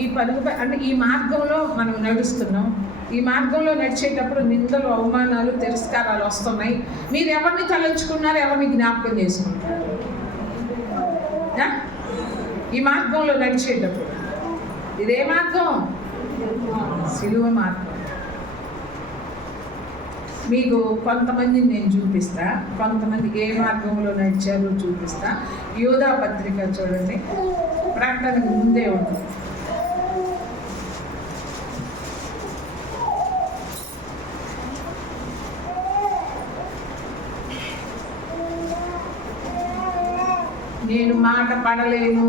ఈ పరుగు అంటే ఈ మార్గంలో మనం నడుస్తున్నాం. ఈ మార్గంలో నడిచేటప్పుడు నిందలు, అవమానాలు, తిరస్కారాలు వస్తున్నాయి. మీరు ఎవరిని తలంచుకున్నారు? ఎవరిని జ్ఞాపకం చేసుకుంటారు? ఈ మార్గంలో నడిచేటప్పుడు ఇదే మార్గం, సిలువ మార్గం. మీకు కొంతమందిని నేను చూపిస్తా, కొంతమంది ఏ మార్గంలో నడిచారో చూపిస్తా. యూదా పత్రిక చూడండి, ప్రకటనకు ముందే ఉంటుంది. నేను మాట పడలేను,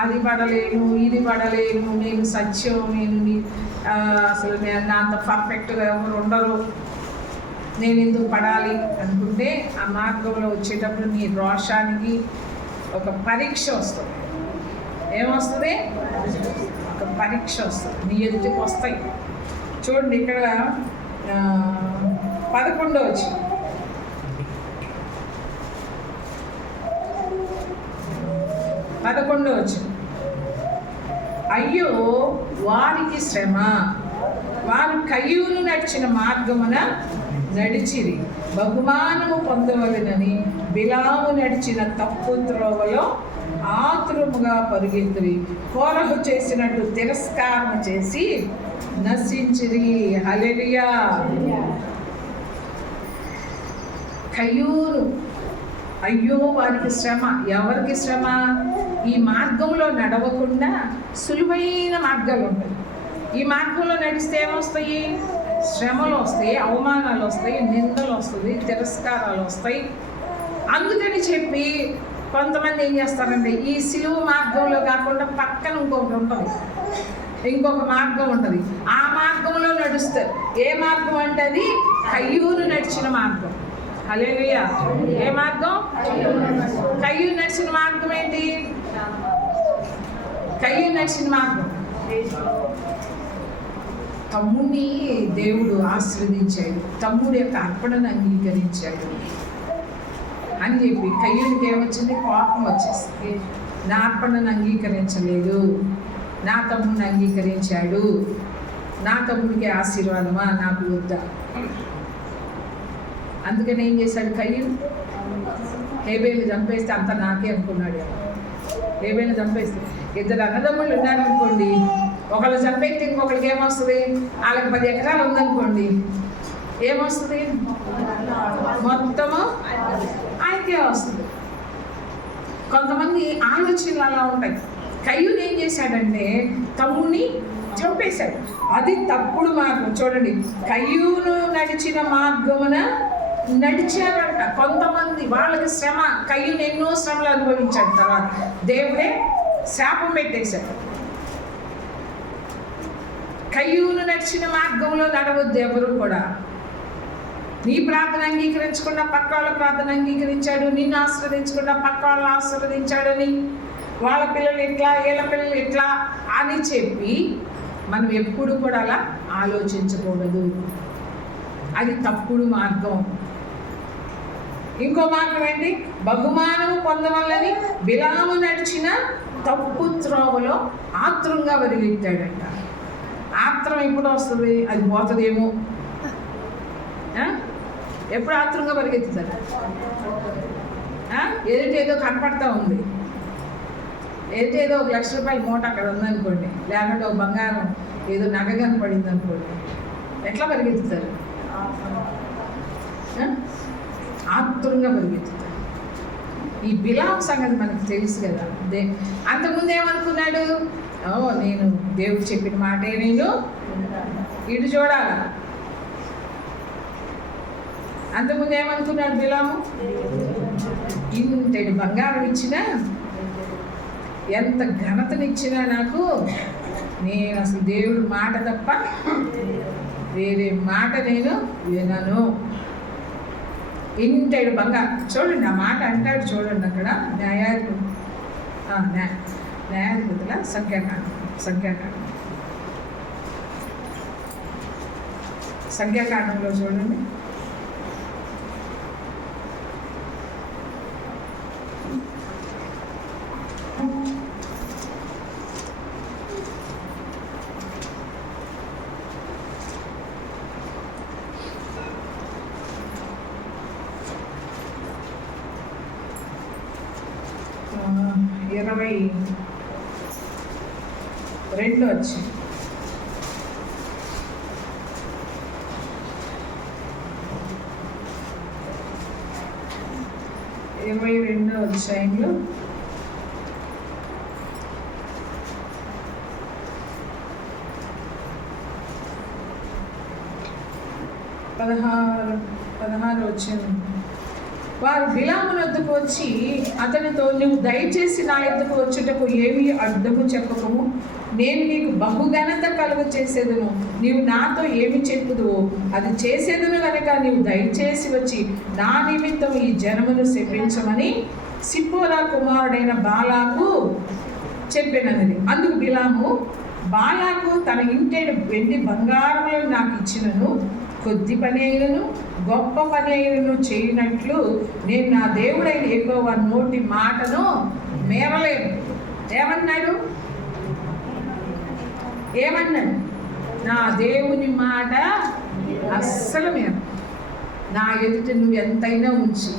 అది పడలేను, ఇది పడలేను, నేను సత్యం, నేను అసలు నేను నాతో పర్ఫెక్ట్గా ఎవరు ఉండరు, నేను ఎందుకు పడాలి అనుకుంటే ఆ మార్గంలో వచ్చేటప్పుడు నీ రోషానికి ఒక పరీక్ష వస్తుంది. ఏమొస్తుంది? ఒక పరీక్ష వస్తుంది, నీ ఎదుటికి వస్తాయి. చూడండి ఇక్కడ 11వ వచనం. అయ్యో వారికి శ్రమ, వారు కయ్యూను నడిచిన మార్గమున నడిచిరి, బహుమానము పొందవలెనని బిలాము నడిచిన తప్పు త్రోవలో ఆతురముగా పరుగెత్తిరి, కోరహు చేసినట్టు తిరస్కారం చేసి నశించిరి. హల్లెలూయా. కయ్యూను, అయ్యో వారికి శ్రమ. ఎవరికి శ్రమ? ఈ మార్గంలో నడవకుండా సులువైన మార్గాలు ఉంటాయి. ఈ మార్గంలో నడిస్తే ఏమొస్తాయి? శ్రమలు వస్తాయి, అవమానాలు వస్తాయి, నిందలు వస్తుంది, తిరస్కారాలు వస్తాయి. అందుకని చెప్పి కొంతమంది ఏం చేస్తారంటే ఈ సిలువ మార్గంలో కాకుండా పక్కన ఇంకొకటి ఉంటుంది, ఇంకొక మార్గం ఉంటుంది, ఆ మార్గంలో నడుస్తారు. ఏ మార్గం అంటే అది కయ్యూను నడిచిన మార్గం. హల్లెలూయా. ఏ మార్గం? కయ్యూను నడిచిన మార్గం ఏంటి? కయ్యూను నడిచిన మార్గం తమ్ముడిని దేవుడు ఆశీర్వదించాడు, తమ్ముడి యొక్క అర్పణను అంగీకరించాడు అని చెప్పి కయ్యూనికి ఏమొచ్చింది? కోపం వచ్చేసింది. నా అర్పణను అంగీకరించలేదు, నా తమ్ముడిని అంగీకరించాడు, నా తమ్ముడికి ఆశీర్వాదమా, నాకు వద్దా? అందుకని ఏం చేశాడు కయ్యూను? హేబేలు చంపేస్తే అంతా నాకే అనుకున్నాడు. హేబేలు చంపేస్తే, ఇద్దరు అన్నదమ్ముళ్ళు ఉన్నారనుకోండి, ఒకళ్ళు చంపేస్తే ఇంకొకరికి ఏమొస్తుంది? వాళ్ళకి 10 ఎకరాలు ఉందనుకోండి, ఏమొస్తుంది? మొత్తము ఆయనకే వస్తుంది. కొంతమంది ఆలోచనలు అలా ఉంటాయి. కయ్యూను ఏం చేశాడంటే తమ్ముడిని చంపేశాడు. అది తప్పుడు మార్గం. చూడండి, కయ్యూను నడిచిన మార్గమున నడిచారంట కొంతమంది. వాళ్ళకి శ్రమ, కయ్యూను ఎన్నో శ్రమలు అనుభవించాడు. తర్వాత దేవుడే శాపం పెట్టేశాడు. కయ్యూను నడిచిన మార్గంలో నడవద్దు ఎవరు కూడా. నీ ప్రార్థన అంగీకరించకుండా పక్క వాళ్ళ ప్రార్థన అంగీకరించాడు, నిన్ను ఆశీర్వదించకుండా పక్క వాళ్ళని ఆశీర్వదించాడని, వాళ్ళ పిల్లలు ఎట్లా, వీళ్ళ పిల్లలు ఎట్లా అని చెప్పి మనం ఎప్పుడు కూడా అలా ఆలోచించకూడదు. అది తప్పుడు మార్గం. ఇంకో మార్గం ఏంటి? బహుమానము పొందవల్లని బిలాము నడిచిన తప్పు త్రోవలో ఆత్రంగా వదిలిట్టాడంట. ఆత్రం ఎప్పుడు వస్తుంది? అది పోతుందేమో. ఎప్పుడు ఆత్రంగా పరిగెత్తుతారు? ఏదో కనపడతా ఉంది, ఏదో 1 లక్ష రూపాయల మూట అక్కడ ఉందనుకోండి, లేకుంటే ఒక బంగారం ఏదో నగ కనపడింది అనుకోండి, ఎట్లా పరిగెత్తుతారు? ఆత్రంగా పరిగెత్తుతారు. ఈ బిలాము సంగతి మనకు తెలుసు కదా. అంతకుముందు ఏమనుకున్నాడు? నేను దేవుడు చెప్పిన మాటే నేను ఇటు చూడాలా. అంతకుముందు ఏమనుకున్నాడు బిలాము? ఇంతటి బంగారం ఇచ్చినా, ఎంత ఘనతనిచ్చినా నాకు, నేను అసలు దేవుడు మాట తప్ప వేరే మాట నేను వినను. ఇంతటి బంగారం. చూడండి, ఆ మాట అంటాడు చూడండి అక్కడ న్యాయాధిపతుల సంఖ్యాకాండంలో చూడండి. ఇరవై 22 వచ్చి 22వ అధ్యాయంలో 16 వచ్చింది. వారు బిలామును వద్దకు వచ్చి అతనితో, నువ్వు దయచేసి నా ఎద్దకు వచ్చుటకు ఏమీ అడ్డము చెప్పకము, నేను నీకు బహుఘనత కలుగ చేసేదను, నీవు నాతో ఏమి చెప్పుదువో అది చేసేదను కనుక నీవు దయచేసి వచ్చి నా నిమిత్తం ఈ జనమును శపించమని సిప్పోరా కుమారుడైన బాలాకు చెప్పినది. అందుకు బిలాము, బాలాకు తన ఇంటేడు వెండి బంగారములను నాకు ఇచ్చినను, కొద్ది పని అయినను గొప్ప పని అయినను చేయనట్లు నేను నా దేవుడైన యెహోవా నోటి మాటను మేరలేను. ఏమన్నాడు? నా దేవుని మాట అస్సలు మేరు. నా ఎదుట నువ్వు ఎంతైనా ఉంచి,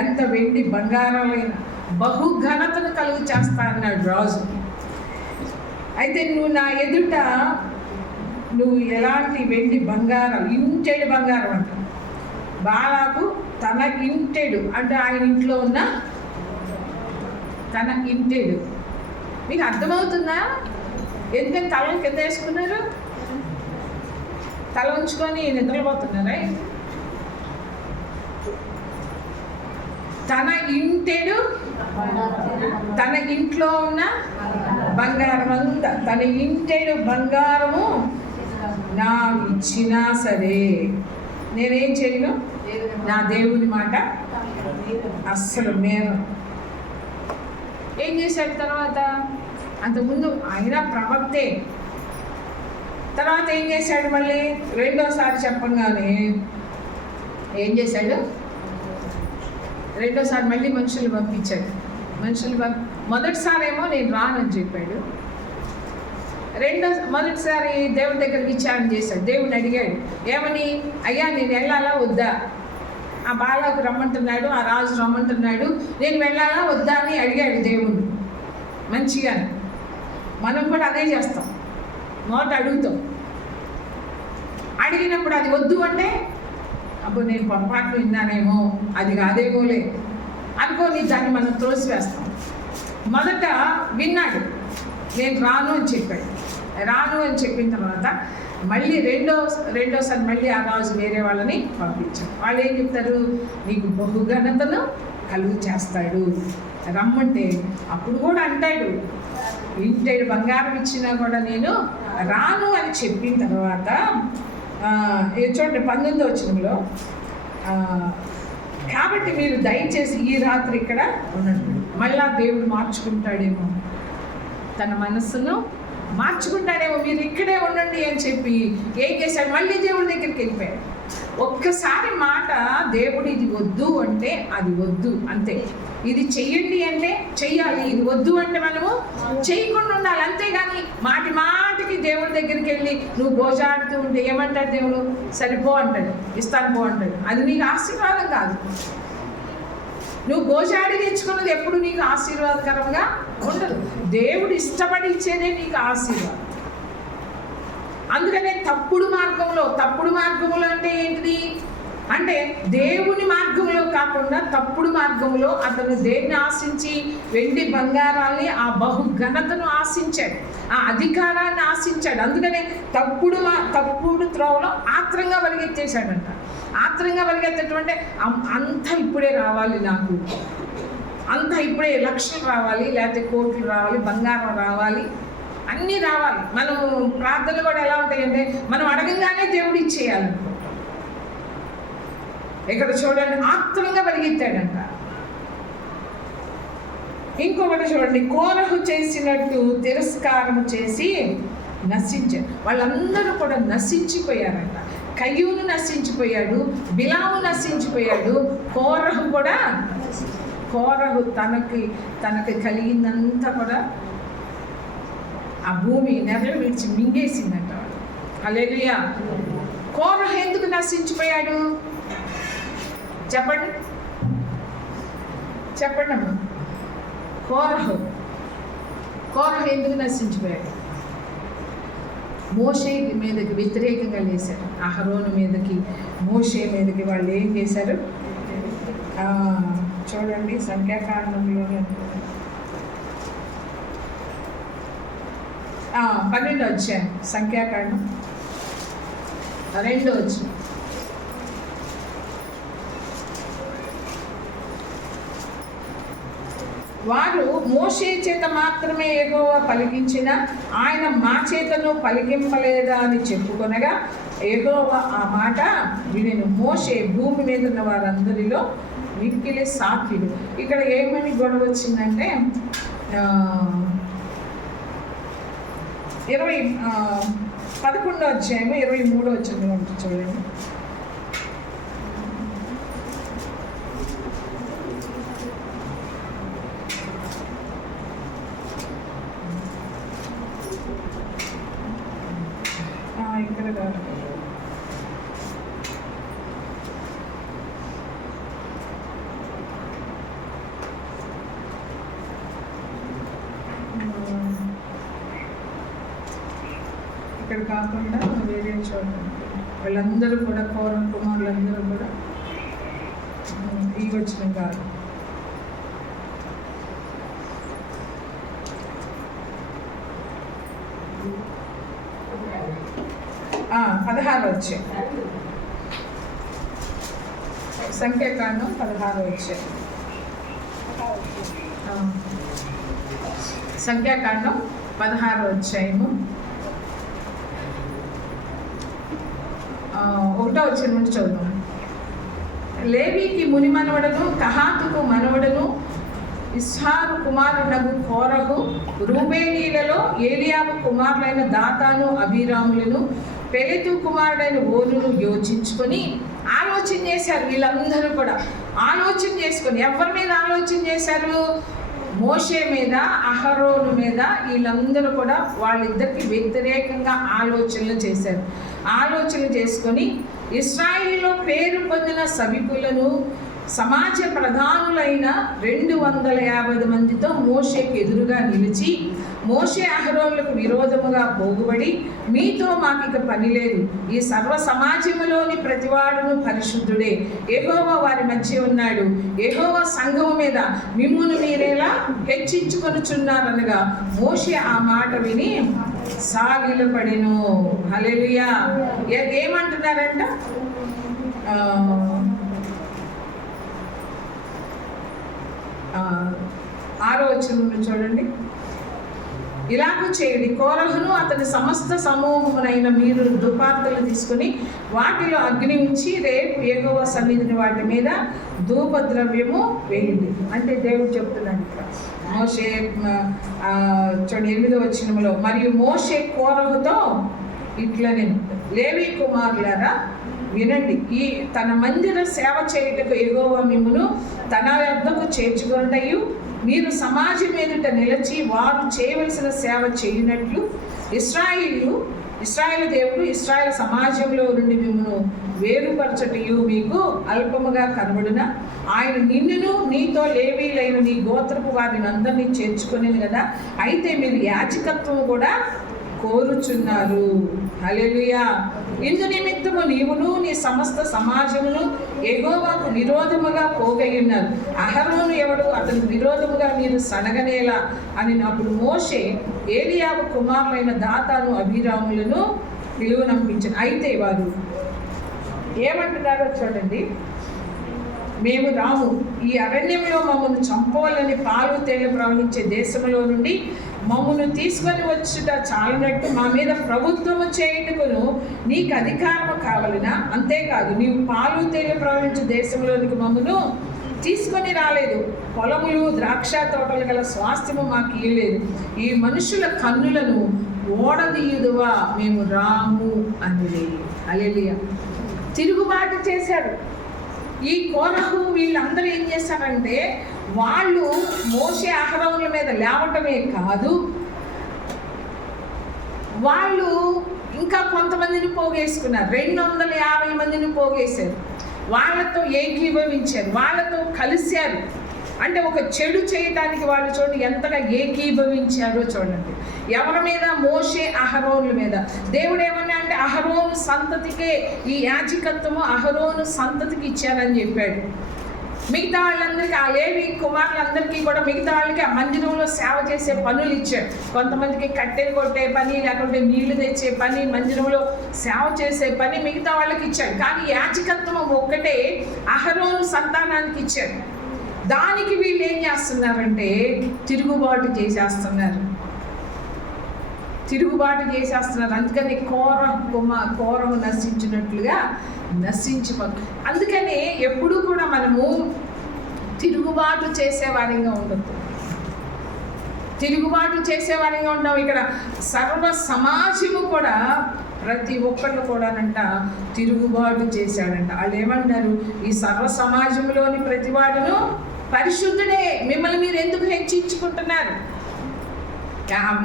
ఎంత వెండి బంగారాలైనా బహుఘనతను కలుగు చేస్తా అన్నాడు రాజు. అయితే నువ్వు నా ఎదుట నువ్వు ఎలాంటి వెండి బంగారం, ఇంటెడు బంగారం అంట. బాలాకు తన ఇంటెడు అంటే ఆయన ఇంట్లో ఉన్న తన ఇంటెడు. మీకు అర్థమవుతుందా? ఎందుకని తల కింద వేసుకున్నారు? తల ఉంచుకొని నిద్రపోతున్నారా? తన ఇంటెడు, తన ఇంట్లో ఉన్న బంగారం అంతా, తన ఇంటెడు బంగారము నాకు ఇచ్చినా సరే నేనేం చేయను, నా దేవుని మాట అస్సలు మేరు. ఏం చేశాడు తర్వాత? అంతకుముందు ఆయన ప్రవక్తే. తర్వాత ఏం చేశాడు? మళ్ళీ రెండోసారి చెప్పంగానే ఏం చేశాడు? రెండోసారి మళ్ళీ మనుషులు పంపించాడు. మొదటిసారి ఏమో నేను రానని చెప్పాడు. మొదటిసారి దేవుడి దగ్గర విచారణ చేశాడు. దేవుడిని అడిగాడు, ఏమని? అయ్యా నేను వెళ్ళాలా వద్దా? ఆ బాలకు రమ్మంటున్నాడు, ఆ రాజు రమ్మంటున్నాడు, నేను వెళ్ళాలా వద్దా అని అడిగాడు దేవుడు. మంచిగా మనం కూడా అదే చేస్తాం, మొదట అడుగుతాం. అడిగినప్పుడు అది వద్దు అంటే, అప్పుడు నేను పొరపాటు విన్నానేమో, అది కాదేమోలే అనుకోని దాన్ని మనం త్రోసివేస్తాం. మొదట విన్నాడు, నేను రాను అని చెప్పాడు. రాను అని చెప్పిన తర్వాత మళ్ళీ రెండోసారి మళ్ళీ ఆ రాజు వేరే వాళ్ళని పంపించాడు. వాళ్ళు ఏం చెప్తారు? నీకు బహుఘనతను కలుగు చేస్తాడు రమ్మంటే. అప్పుడు కూడా అంటాడు, ఇంటేడు బంగారం ఇచ్చినా కూడా నేను రాను అని చెప్పిన తర్వాత చూడండి 19వ వచనంలో, కాబట్టి మీరు దయచేసి ఈ రాత్రి ఇక్కడ ఉండండి. మళ్ళా దేవుడు మార్చుకుంటాడేమో, తన మనస్సును మార్చుకుంటాడేమో, మీరు ఇక్కడే ఉండండి అని చెప్పి ఏం చేశాడు? మళ్ళీ దేవుడి దగ్గరికి వెళ్ళిపోయాడు. ఒక్కసారి మాట దేవుడు ఇది వద్దు అంటే అది వద్దు అంతే. ఇది చెయ్యండి అంటే చెయ్యాలి, ఇది వద్దు అంటే మనము చేయకుండా ఉండాలి. అంతేగాని మాటి మాటికి దేవుడి దగ్గరికి వెళ్ళి నువ్వు గోజాడుతూ ఉంటే ఏమంటాడు దేవుడు? సరిపో అంటాడు, ఇస్తాను పో అంటాడు. అది నీకు ఆశీర్వాదం కాదు. నువ్వు గోజాడి తెచ్చుకున్నది ఎప్పుడు నీకు ఆశీర్వాదకరంగా ఉండదు. దేవుడు ఇష్టపడి ఇచ్చేదే నీకు ఆశీర్వాదం. అందుకనే తప్పుడు మార్గంలో అంటే ఏంటిది అంటే దేవుని మార్గంలో కాకుండా తప్పుడు మార్గంలో అతను దేన్ని ఆశించి, వెండి బంగారాన్ని, ఆ బహుఘనతను ఆశించాడు, ఆ అధికారాన్ని ఆశించాడు. అందుకనే తప్పుడు త్రోవలో ఆత్రంగా పరిగెత్తేశాడంట. ఆత్రంగా పరిగెత్తేటంటే అంతా ఇప్పుడే రావాలి, నాకు అంతా ఇప్పుడే లక్షలు రావాలి, లేకపోతే కోట్లు రావాలి, బంగారం రావాలి, అన్నీ రావాలి. మనం ప్రార్థనలు కూడా ఎలా ఉంటాయంటే మనం అడగంగానే దేవుడు ఇచ్చేయాలనుకో. ఇక్కడ చూడండి, ఆత్రంగా పరిగెత్తాడంట. ఇంకొకటి చూడండి, కోరహు చేసినట్టు తిరస్కారము చేసి నశించారు. వాళ్ళందరూ కూడా నశించిపోయారంట. కయ్యూను నశించిపోయాడు, బిలాము నశించిపోయాడు, కోరహు తనకి కలిగిందంతా కూడా ఆ భూమి నెరలు విడిచి మింగేసిందంట. హల్లెలూయా. కోరహు ఎందుకు నశించిపోయాడు చెప్పండి అమ్మా. కోరహు ఎందుకు నశించిపోయాడు? మోషే మీదకి వ్యతిరేకంగా లేశారు. అహరోను మీదకి, మోషే మీదకి వాళ్ళు ఏం చేశారు? చూడండి, సంఖ్యాకాండంలోనే 12 వచ్చాను. సంఖ్యాకాండం 2 వచ్చి వారు మోషే చేత మాత్రమే యెహోవా పలికించిన ఆయన మా చేతను పలికింపలేదా అని చెప్పుకొనగా యెహోవా ఆ మాట వినెను. మోషే భూమి మీద ఉన్న వారందరిలో మిక్కిలి సాక్షుడు. ఇక్కడ ఏమని గొడవ వచ్చిందంటే 11 అధ్యాయము 23 వచ్చింది చూడండి. ఇక్కడ కాదు, ఇక్కడ కాకుండా వేరే చోట వీళ్ళందరూ కూడా కోరహు కుమారులందరూ కూడా ఈ వచ్చిన కాదు. పదహారు వచ్చే సంఖ్యాకాండం 16 వచ్చే సంఖ్యాకాండం 16 అధ్యాయము 1వ వచనం నుండి చదువుదాం. లేవీకి ముని మనవడను, కహాతుకు మనవడను, ఇస్హారు కుమారునగు కోరహు, రూబేనీలలో ఏలియాబు కుమారులైన దాతాను, అబీరాములను, పెలెతు కుమారుడైన ఓనును యోచించుకొని ఆలోచన చేశారు. వీళ్ళందరూ కూడా ఆలోచన చేసుకొని ఎవరి మీద ఆలోచన చేశారు? మోషే మీద, అహరోను మీద. వీళ్ళందరూ కూడా వాళ్ళిద్దరికి వ్యతిరేకంగా ఆలోచనలు చేశారు. ఆలోచనలు చేసుకొని ఇశ్రాయేలులో పేరు పొందిన సభికులను, సమాజ ప్రధానులైన 250 మందితో మోషేకి ఎదురుగా నిలిచి, మోషే అహరోనులకు విరోధముగా పోగుబడి, మీతో మాకిక పని లేదు, ఈ సర్వ సమాజములోని ప్రతివాడును పరిశుద్ధుడే, యెహోవా వారి మధ్య ఉన్నాడు, యెహోవా సంఘము మీద మిమ్మును మీరేలా హెచ్చించుకొనుచున్నారనగా మోషే ఆ మాట విని సాగిలపడెను. హల్లెలూయా. ఏమంటున్నారంట? 6వ వచనం చూడండి. ఇలాగూ చేయండి, కోరహును అతని సమస్త సమూహమునైన మీరు ధూపార్తలు తీసుకుని వాటిలో అగ్ని ఉంచి రేపు యెహోవా సన్నిధిని వాటి మీద ధూపద్రవ్యము వేయండి. అంటే దేవుడు చెప్తున్నాడు ఇక్కడ. మోషే చూడండి 8వ వచనంలో, మరియు మోషే కోరహుతో ఇట్లనే, లేవీ కుమారులారా వినండి, ఈ తన మందిర సేవ చేయుటకు యెహోవా మిమ్మును తన యొద్దకు చేర్చుకొనుటయు, మీరు సమాజం ఎదుట నిలిచి వారు చేయవలసిన సేవ చేయునట్లు ఇశ్రాయేలు దేవుడు ఇశ్రాయేల్ సమాజంలో నుండి మిమ్మును వేరుపరచటయు మీకు అల్పముగా కనబడున, ఆయన నిన్నును నీతో లేవీలైన నీ గోత్రపు వారిని అందరినీ చేర్చుకునేది కదా, అయితే మీరు యాజకత్వం కూడా కోరుచున్నారు. హల్లెలూయా. ఇందు నిమిత్తము నీవును నీ సమస్త సమాజమును యెహోవాకు విరోధముగా పోగయ్యున్నారు. అహరోను ఎవడు, అతనికి విరోధముగా మీరు సనగనేలా అని. అప్పుడు మోషే ఏలియాబు కుమారులైన దాతాను, అబీరాములను పిలువనంపించాను. అయితే వారు ఏమంటున్నారో చూడండి. మేము రాము, ఈ అరణ్యంలో మమ్మల్ని చంపవాలని పాలు తేనె ప్రవహించే దేశంలో నుండి మమ్మల్ని తీసుకొని వచ్చుట చాలినట్టు మా మీద ప్రభుత్వము చేయుటకును నీకు అధికారము కావాలనా? అంతేకాదు, నీవు పాలు తేనె ప్రవహించే దేశంలోనికి మమ్మను తీసుకొని రాలేదు, పొలములు ద్రాక్ష తోటలు గల స్వాస్థ్యము మాకు ఇయ్యలేదు, ఈ మనుషుల కన్నులను ఓడదీయుదువా మేము రాము అని. హల్లెలూయా. తిరుగుబాటు చేశారు. ఈ కోరహు వీళ్ళందరూ ఏం చేశారంటే, వాళ్ళు మోషే అహరోనుల మీద లేవటమే కాదు, వాళ్ళు ఇంకా కొంతమందిని పోగేసుకున్నారు. 250 మందిని పోగేశారు. వాళ్ళతో ఏకీభవించారు, వాళ్ళతో కలిశారు. అంటే ఒక చెడు చేయటానికి వాళ్ళు చూడండి ఎంతగా ఏకీభవించారో చూడండి. ఎవరి మీద? మోషే అహరోనుల మీద. దేవుడు ఏమన్నా అంటే అహరోను సంతతికే ఈ యాజకత్వము అహరోను సంతతికి ఇచ్చారని చెప్పాడు. మిగతా వాళ్ళందరికీ, ఆ లేవి కుమారులందరికీ కూడా మిగతా వాళ్ళకి ఆ మందిరంలో సేవ చేసే పనులు ఇచ్చాడు. కొంతమందికి కట్టెలు కొట్టే పని, లేకుంటే నీళ్లు తెచ్చే పని, మందిరంలో సేవ చేసే పని మిగతా వాళ్ళకి ఇచ్చాడు. కానీ యాజకత్వం ఒక్కటే అహరోను సంతానానికి ఇచ్చాడు. దానికి వీళ్ళు ఏం చేస్తున్నారంటే తిరుగుబాటు చేసేస్తున్నారు. అందుకని కోరము నశించినట్లుగా నశించిపోతుంది. అందుకని ఎప్పుడూ కూడా మనము తిరుగుబాటు చేసేవారిగా ఉండదు. ఇక్కడ సర్వ సమాజము కూడా, ప్రతి ఒక్కళ్ళు కూడానంట తిరుగుబాటు చేశాడంట. వాళ్ళు ఏమంటారు, ఈ సర్వ సమాజంలోని ప్రతివాడును పరిశుద్ధుడే, మిమ్మల్ని మీరు ఎందుకు హెచ్చించుకుంటున్నారు?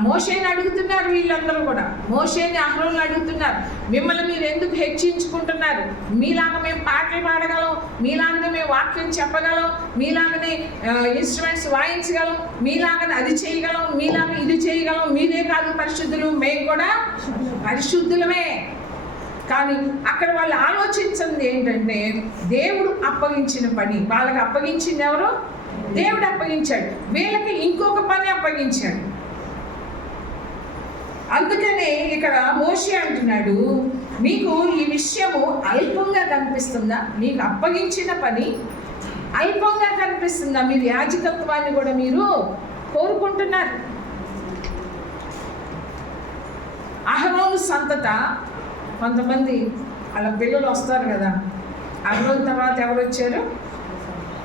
మోషేని అడుగుతున్నారు. వీళ్ళందరూ కూడా మోషేని, అహరోనుని అడుగుతున్నారు, మిమ్మల్ని మీరు ఎందుకు హెచ్చించుకుంటున్నారు? మీలాగా మేము పాటలు పాడగలం, మీలాగానే మేము వాక్యం చెప్పగలం, మీలాగానే ఇన్స్ట్రుమెంట్స్ వాయించగలం, మీలాగానే అది చేయగలం, మీలాగా ఇది చేయగలం. మీరే కాదు పరిశుద్ధులు, మేము కూడా పరిశుద్ధులమే. కానీ అక్కడ వాళ్ళు ఆలోచించింది ఏంటంటే, దేవుడు అప్పగించిన పని. వాళ్ళకి అప్పగించింది ఎవరు? దేవుడు అప్పగించాడు. వీళ్ళకి ఇంకొక పని అప్పగించాడు. అందుకనే ఇక్కడ మోషే అంటున్నాడు, మీకు ఈ విషయము అల్పంగా కనిపిస్తుందా? మీకు అప్పగించిన పని అల్పంగా కనిపిస్తుందా? మీరు యాజకత్వాన్ని కూడా మీరు కోరుకుంటున్నారు. అహరోను సంతత కొంతమంది వాళ్ళ పిల్లలు వస్తారు కదా. అహరోను తర్వాత ఎవరు వచ్చారు?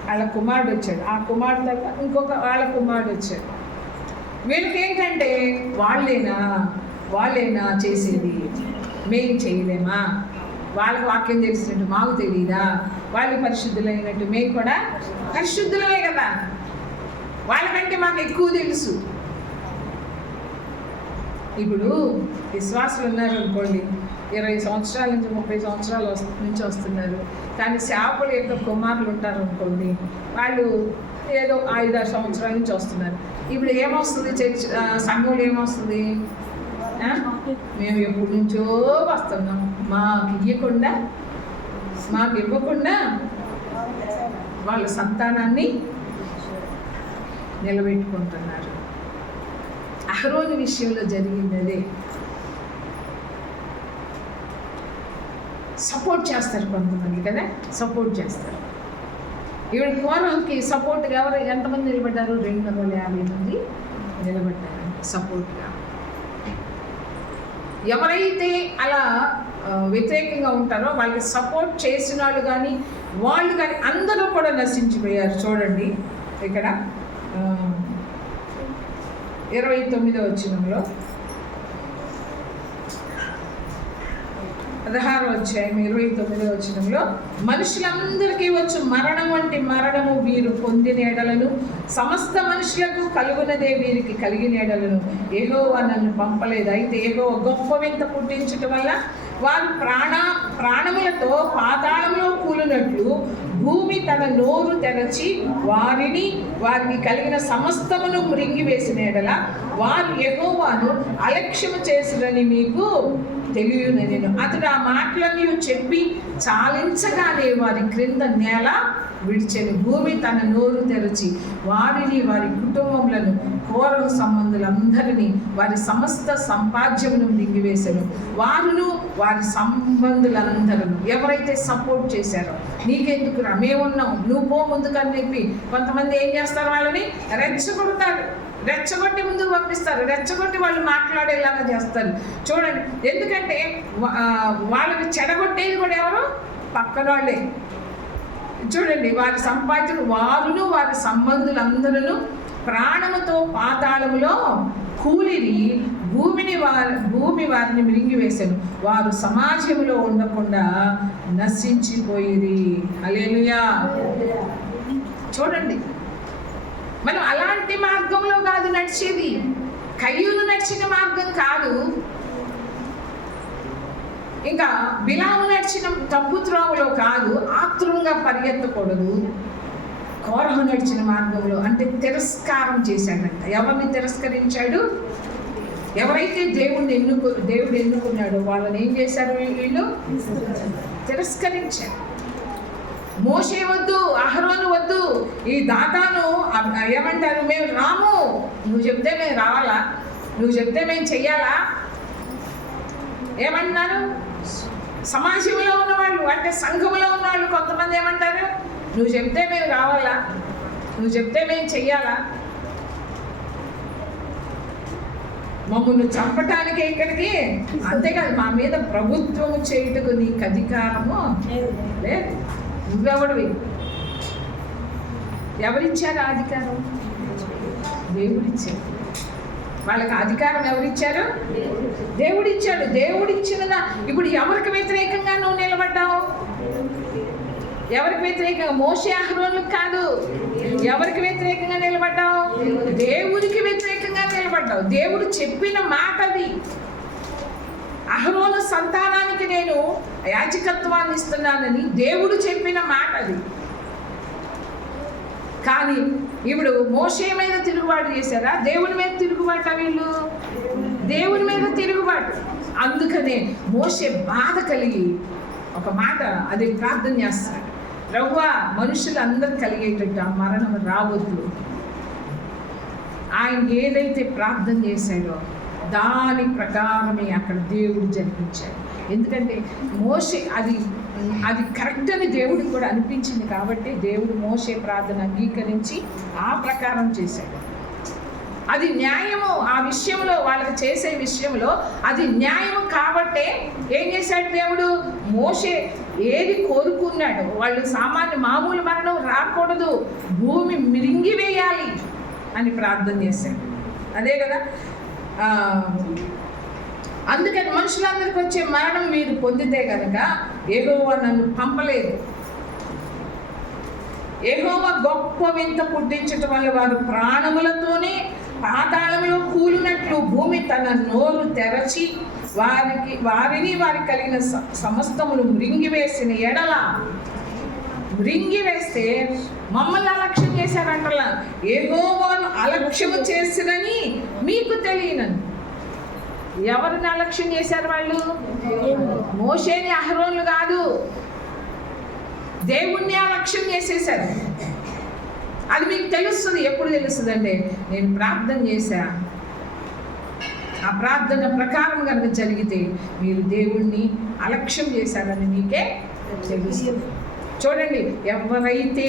వాళ్ళ కుమారుడు వచ్చాడు. ఆ కుమారుడు తర్వాత ఇంకొక వాళ్ళ కుమారుడు వచ్చాడు. వీళ్ళకి ఏంటంటే వాళ్ళేనా చేసేది, మేము చేయలేమా? వాళ్ళకి వాక్యం తెలిసినట్టు మాకు తెలియదా? వాళ్ళు పరిశుద్ధులైనట్టు మేము కూడా పరిశుద్ధులమే కదా, వాళ్ళకంటే మాకు ఎక్కువ తెలుసు. ఇప్పుడు విశ్వాసులు ఉన్నారు అనుకోండి, 20 సంవత్సరాల నుంచి 30 సంవత్సరాల నుంచి వస్తున్నారు. కానీ శాపల యొక్క కుమారులు ఉంటారు అనుకోండి, వాళ్ళు ఏదో 5-6 సంవత్సరాల నుంచి వస్తున్నారు. ఇప్పుడు ఏమొస్తుంది? సంఘంలో ఏమొస్తుంది? మేము ఎప్పటి నుంచో వస్తున్నాం, మాకు ఇవ్వకుండా వాళ్ళ సంతానాన్ని నిలబెట్టుకుంటున్నారు. అహరోను విషయంలో జరిగింది అదే. సపోర్ట్ చేస్తారు కొంతమంది కదా, సపోర్ట్ చేస్తారు. ఈవిడ కోరంకి సపోర్ట్గా ఎంతమంది నిలబడ్డారు? 250 మంది నిలబడ్డారు సపోర్ట్గా. ఎవరైతే అలా వ్యతిరేకంగా ఉంటారో వాళ్ళకి సపోర్ట్ చేసిన వాళ్ళు కానీ అందరూ కూడా నశించిపోయారు. చూడండి ఇక్కడ 29వ వచనంలో, 16వ అధ్యాయం 29వ వచనంలో, మనుషులందరికీ వచ్చు మరణం వంటి మరణము వీరు పొందిన ఎడలను, సమస్త మనుషులకు కలుగునదే వీరికి కలిగిన ఎడలను యెహోవా నన్ను పంపలేదు. అయితే యెహోవా గొప్ప వింత పుట్టించటం వల్ల వారు ప్రాణములతో పాతాళంలో కూలినట్లు భూమి తన నోరు తెరచి వారికి కలిగిన సమస్తమును మృంగివేసిన ఎడల వారు యెహోవాను అలక్ష్యము చేసిరని మీకు తెలియను. అతడు ఆ మాటలన్నీ చెప్పి చాలించగానే వారి క్రింద నేల విడిచెను. భూమి తన నోరు తెరచి వారి కుటుంబములను, కోరల సంబంధులందరినీ, వారి సమస్త సంపాద్యమును మింగివేశాను. వారును వారి సంబంధులందరూ ఎవరైతే సపోర్ట్ చేశారో, నీకెందుకురా, మేమున్నాం, నువ్వు పో ముందుకని చెప్పి కొంతమంది ఏం చేస్తారు? వాళ్ళని రెచ్చగొడతారు. రెచ్చగొట్టి ముందుకు పంపిస్తారు. రెచ్చగొట్టి వాళ్ళు మాట్లాడేలాగా చేస్తారు. చూడండి, ఎందుకంటే వాళ్ళని చెడగొట్టేది కూడా ఎవరు? పక్కన వాళ్ళే. చూడండి, వారి సంపాదించిన వారును వారి సంబంధులందరూ ప్రాణముతో పాతాళములో కూలిరి, భూమి వారిని మింగివేశాను. వారు సమాజంలో ఉండకుండా నశించిపోయిరి. హల్లెలూయా. చూడండి, మనం అలాంటి మార్గంలో కాదు నడిచేది. కయ్యూను నడిచిన మార్గం కాదు, ఇంకా బిలాము నడిచిన తప్పు త్రోవలో కాదు, ఆత్రంగా పరిగెత్తకూడదు. కోరహు నడిచిన మార్గంలో అంటే తిరస్కారం చేశాడంట. ఎవరిని తిరస్కరించాడు? ఎవరైతే దేవుడు ఎన్నుకున్నాడో వాళ్ళని ఏం చేశారు? వీళ్ళు తిరస్కరించారు. మోషే వద్దు, అహరోను వద్దు, ఈ దాతాను ఏమంటారు, మేము రాము, నువ్వు చెప్తే మేము రావాలా, నువ్వు చెప్తే మేము చెయ్యాలా ఏమంటున్నారు? సమాజంలో ఉన్నవాళ్ళు, అంటే సంఘంలో ఉన్నవాళ్ళు కొంతమంది ఏమంటారు, నువ్వు చెప్తే మేము రావాలా, నువ్వు చెప్తే మేము చెయ్యాలా, మమ్మల్ని చంపటానికి ఇక్కడికి, అంతేకాదు మా మీద ప్రభుత్వము చేయుటకు నీకు అధికారము లేదు. నువ్వెవడివి? ఎవరిచ్చారు అధికారం? దేవుడిచ్చాడు. వాళ్ళకి అధికారం ఎవరిచ్చారు? దేవుడిచ్చాడు. దేవుడిచ్చినదా ఇప్పుడు ఎవరికి వ్యతిరేకంగా నువ్వు నిలబడ్డావు? ఎవరికి వ్యతిరేకంగా? మోషే అహరోనులకు కాదు. ఎవరికి వ్యతిరేకంగా నిలబడ్డావు? దేవుడికి వ్యతిరేకంగా నిలబడ్డావు. దేవుడు చెప్పిన మాట అది. అహరోను సంతానానికి నేను యాజకత్వాన్ని ఇస్తున్నానని దేవుడు చెప్పిన మాట అది. కానీ ఇప్పుడు మోషే మీద తిరుగుబాటు చేశారా? దేవుని మీద తిరుగుబాటు. వీళ్ళు దేవుని మీద తిరుగుబాటు. అందుకనే మోషే బాధ కలిగి ఒక మాట అది ప్రార్థన చేస్తాడు, ప్రభువా మనుషులు అందరూ కలిగేటట్టు ఆ మరణం రావద్దు. ఆయన ఏదైతే ప్రార్థన చేశాడో దాని ప్రకారమే అక్కడ దేవుడు జరిపించాడు. ఎందుకంటే మోషే అది కరెక్ట్ అని దేవుడికి కూడా అనిపించింది కాబట్టి దేవుడు మోషే ప్రార్థన అంగీకరించి ఆ ప్రకారం చేశాడు. అది న్యాయము. ఆ విషయంలో వాళ్ళకి చేసే విషయంలో అది న్యాయము కాబట్టే ఏం చేశాడు దేవుడు? మోషే ఏది కోరుకున్నాడు, వాళ్ళు మామూలు మరణం రాకూడదు, భూమి మిరింగివేయాలి అని ప్రార్థన చేశాడు. అదే కదా. అందుకని మనుషులందరికీ వచ్చే మరణం మీరు పొందితే కనుక యెహోవా నన్ను పంపలేదు. యెహోవా గొప్ప వింత పుట్టించటం వల్ల వారు ప్రాణములతోనే పాతాళంలో కూలినట్లు భూమి తన నోరు తెరచి వారిని కలిగిన సమస్తమును మృంగివేసిన ఎడల, మృంగివేస్తే మమ్మల్ని అలక్ష్యం చేశారంటలా. యెహోవాను అలక్ష్యము చేసినని మీకు తెలియనని. ఎవరిని అలక్ష్యం చేశారు వాళ్ళు? మోషేని అహరోన్లు కాదు, దేవుణ్ణి అలక్ష్యం చేసేశారు. అది మీకు తెలుస్తుంది. ఎప్పుడు తెలుస్తుంది అంటే నేను ప్రార్థన చేశా, ఆ ప్రార్థన ప్రకారం కనుక జరిగితే మీరు దేవుణ్ణి అలక్ష్యం చేశారని మీకే తెలుస్తుంది. చూడండి, ఎవరైతే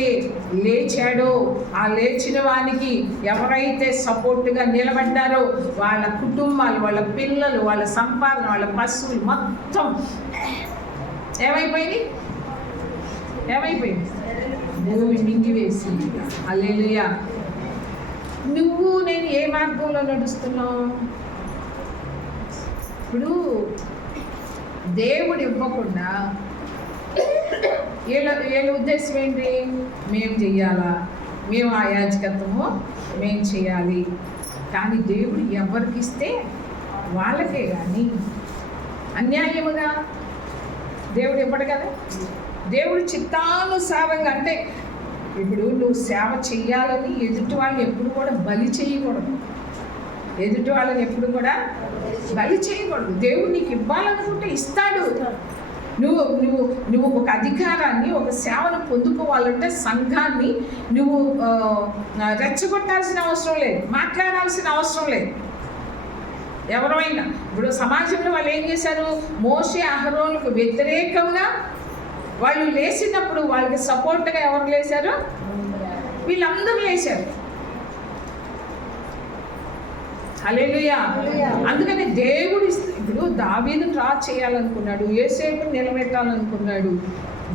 లేచాడో ఆ లేచిన వానికి ఎవరైతే సపోర్టుగా నిలబడ్డారో వాళ్ళ కుటుంబాలు, వాళ్ళ పిల్లలు, వాళ్ళ సంపాదన, వాళ్ళ పశువులు మొత్తం ఏమైపోయింది? భూమి మింగివేసింది. హల్లెలూయా. నువ్వు నేను ఏ మార్గంలో నడుస్తున్నావు? ఇప్పుడు దేవుడు ఇవ్వకుండా వీళ్ళ ఉద్దేశం ఏంటి? మేము చెయ్యాలా, మేము ఆ యాజకత్వము మేము చేయాలి. కానీ దేవుడు ఎవరికి ఇస్తే వాళ్ళకే, కానీ అన్యాయముగా దేవుడు ఇవ్వడు కదా. దేవుడు చిత్తానుసారంగా, అంటే ఇప్పుడు నువ్వు సేవ చెయ్యాలని ఎదుటి వాళ్ళని ఎప్పుడు కూడా బలి చేయకూడదు. ఎదుటి వాళ్ళని ఎప్పుడు కూడా బలి చేయకూడదు. దేవుడు నీకు ఇవ్వాలనుకుంటే ఇస్తాడు. నువ్వు నువ్వు నువ్వు ఒక అధికారాన్ని, ఒక సేవను పొందుకోవాలంటే సంఘాన్ని నువ్వు రెచ్చగొట్టాల్సిన అవసరం లేదు, మాట్లాడాల్సిన అవసరం లేదు. ఎవరైనా ఇప్పుడు సమాజంలో వాళ్ళు ఏం చేశారు? మోషే అహరోనులకు వ్యతిరేకంగా వాళ్ళు లేచినప్పుడు వాళ్ళకి సపోర్ట్గా ఎవరు లేచారు? వీళ్ళందరూ లేచారు. హల్లెలూయా. అందుకని దేవుడు ఇప్పుడు దావీదును రాజు చేయాలనుకున్నాడు, యోసేపుని నిలబెట్టాలనుకున్నాడు,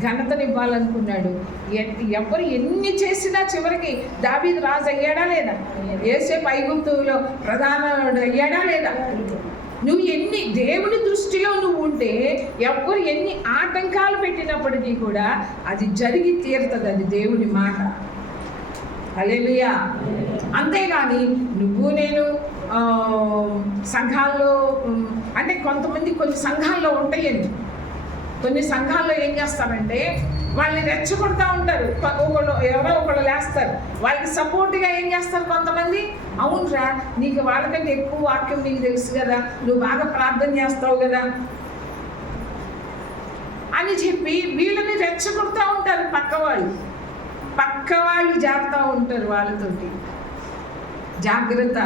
ఘనతనివ్వాలనుకున్నాడు. ఎవరు ఎన్ని చేసినా చివరికి దావీదు రాజు అయ్యాడా లేదా? యోసేపు ఐగుప్తులో ప్రధానుడు అయ్యాడా లేదా? నువ్వు ఎన్ని దేవుని దృష్టిలో నువ్వు ఉంటే ఎవరు ఎన్ని ఆటంకాలు పెట్టినప్పటికీ కూడా అది జరిగి తీరుతుంది. అది దేవుని మాట. హల్లెలూయా. అంతేగాని నువ్వు నేను సంఘాల్లో, అంటే కొంతమంది కొన్ని సంఘాల్లో ఉంటాయండి, కొన్ని సంఘాల్లో ఏం చేస్తారంటే వాళ్ళని రెచ్చగొడతా ఉంటారు. ఎవరో ఒకళ్ళు లేస్తారు, వాళ్ళకి సపోర్ట్గా ఏం చేస్తారు కొంతమంది, అవునరా నీకు వాళ్ళకంటే ఎక్కువ వాక్యం నీకు తెలుసు కదా, నువ్వు బాగా ప్రార్థన చేస్తావు కదా అని చెప్పి వీళ్ళని రెచ్చగొడతా ఉంటారు పక్క వాళ్ళు జాగ్రత్త ఉంటారు వాళ్ళతోటి. జాగ్రత్త,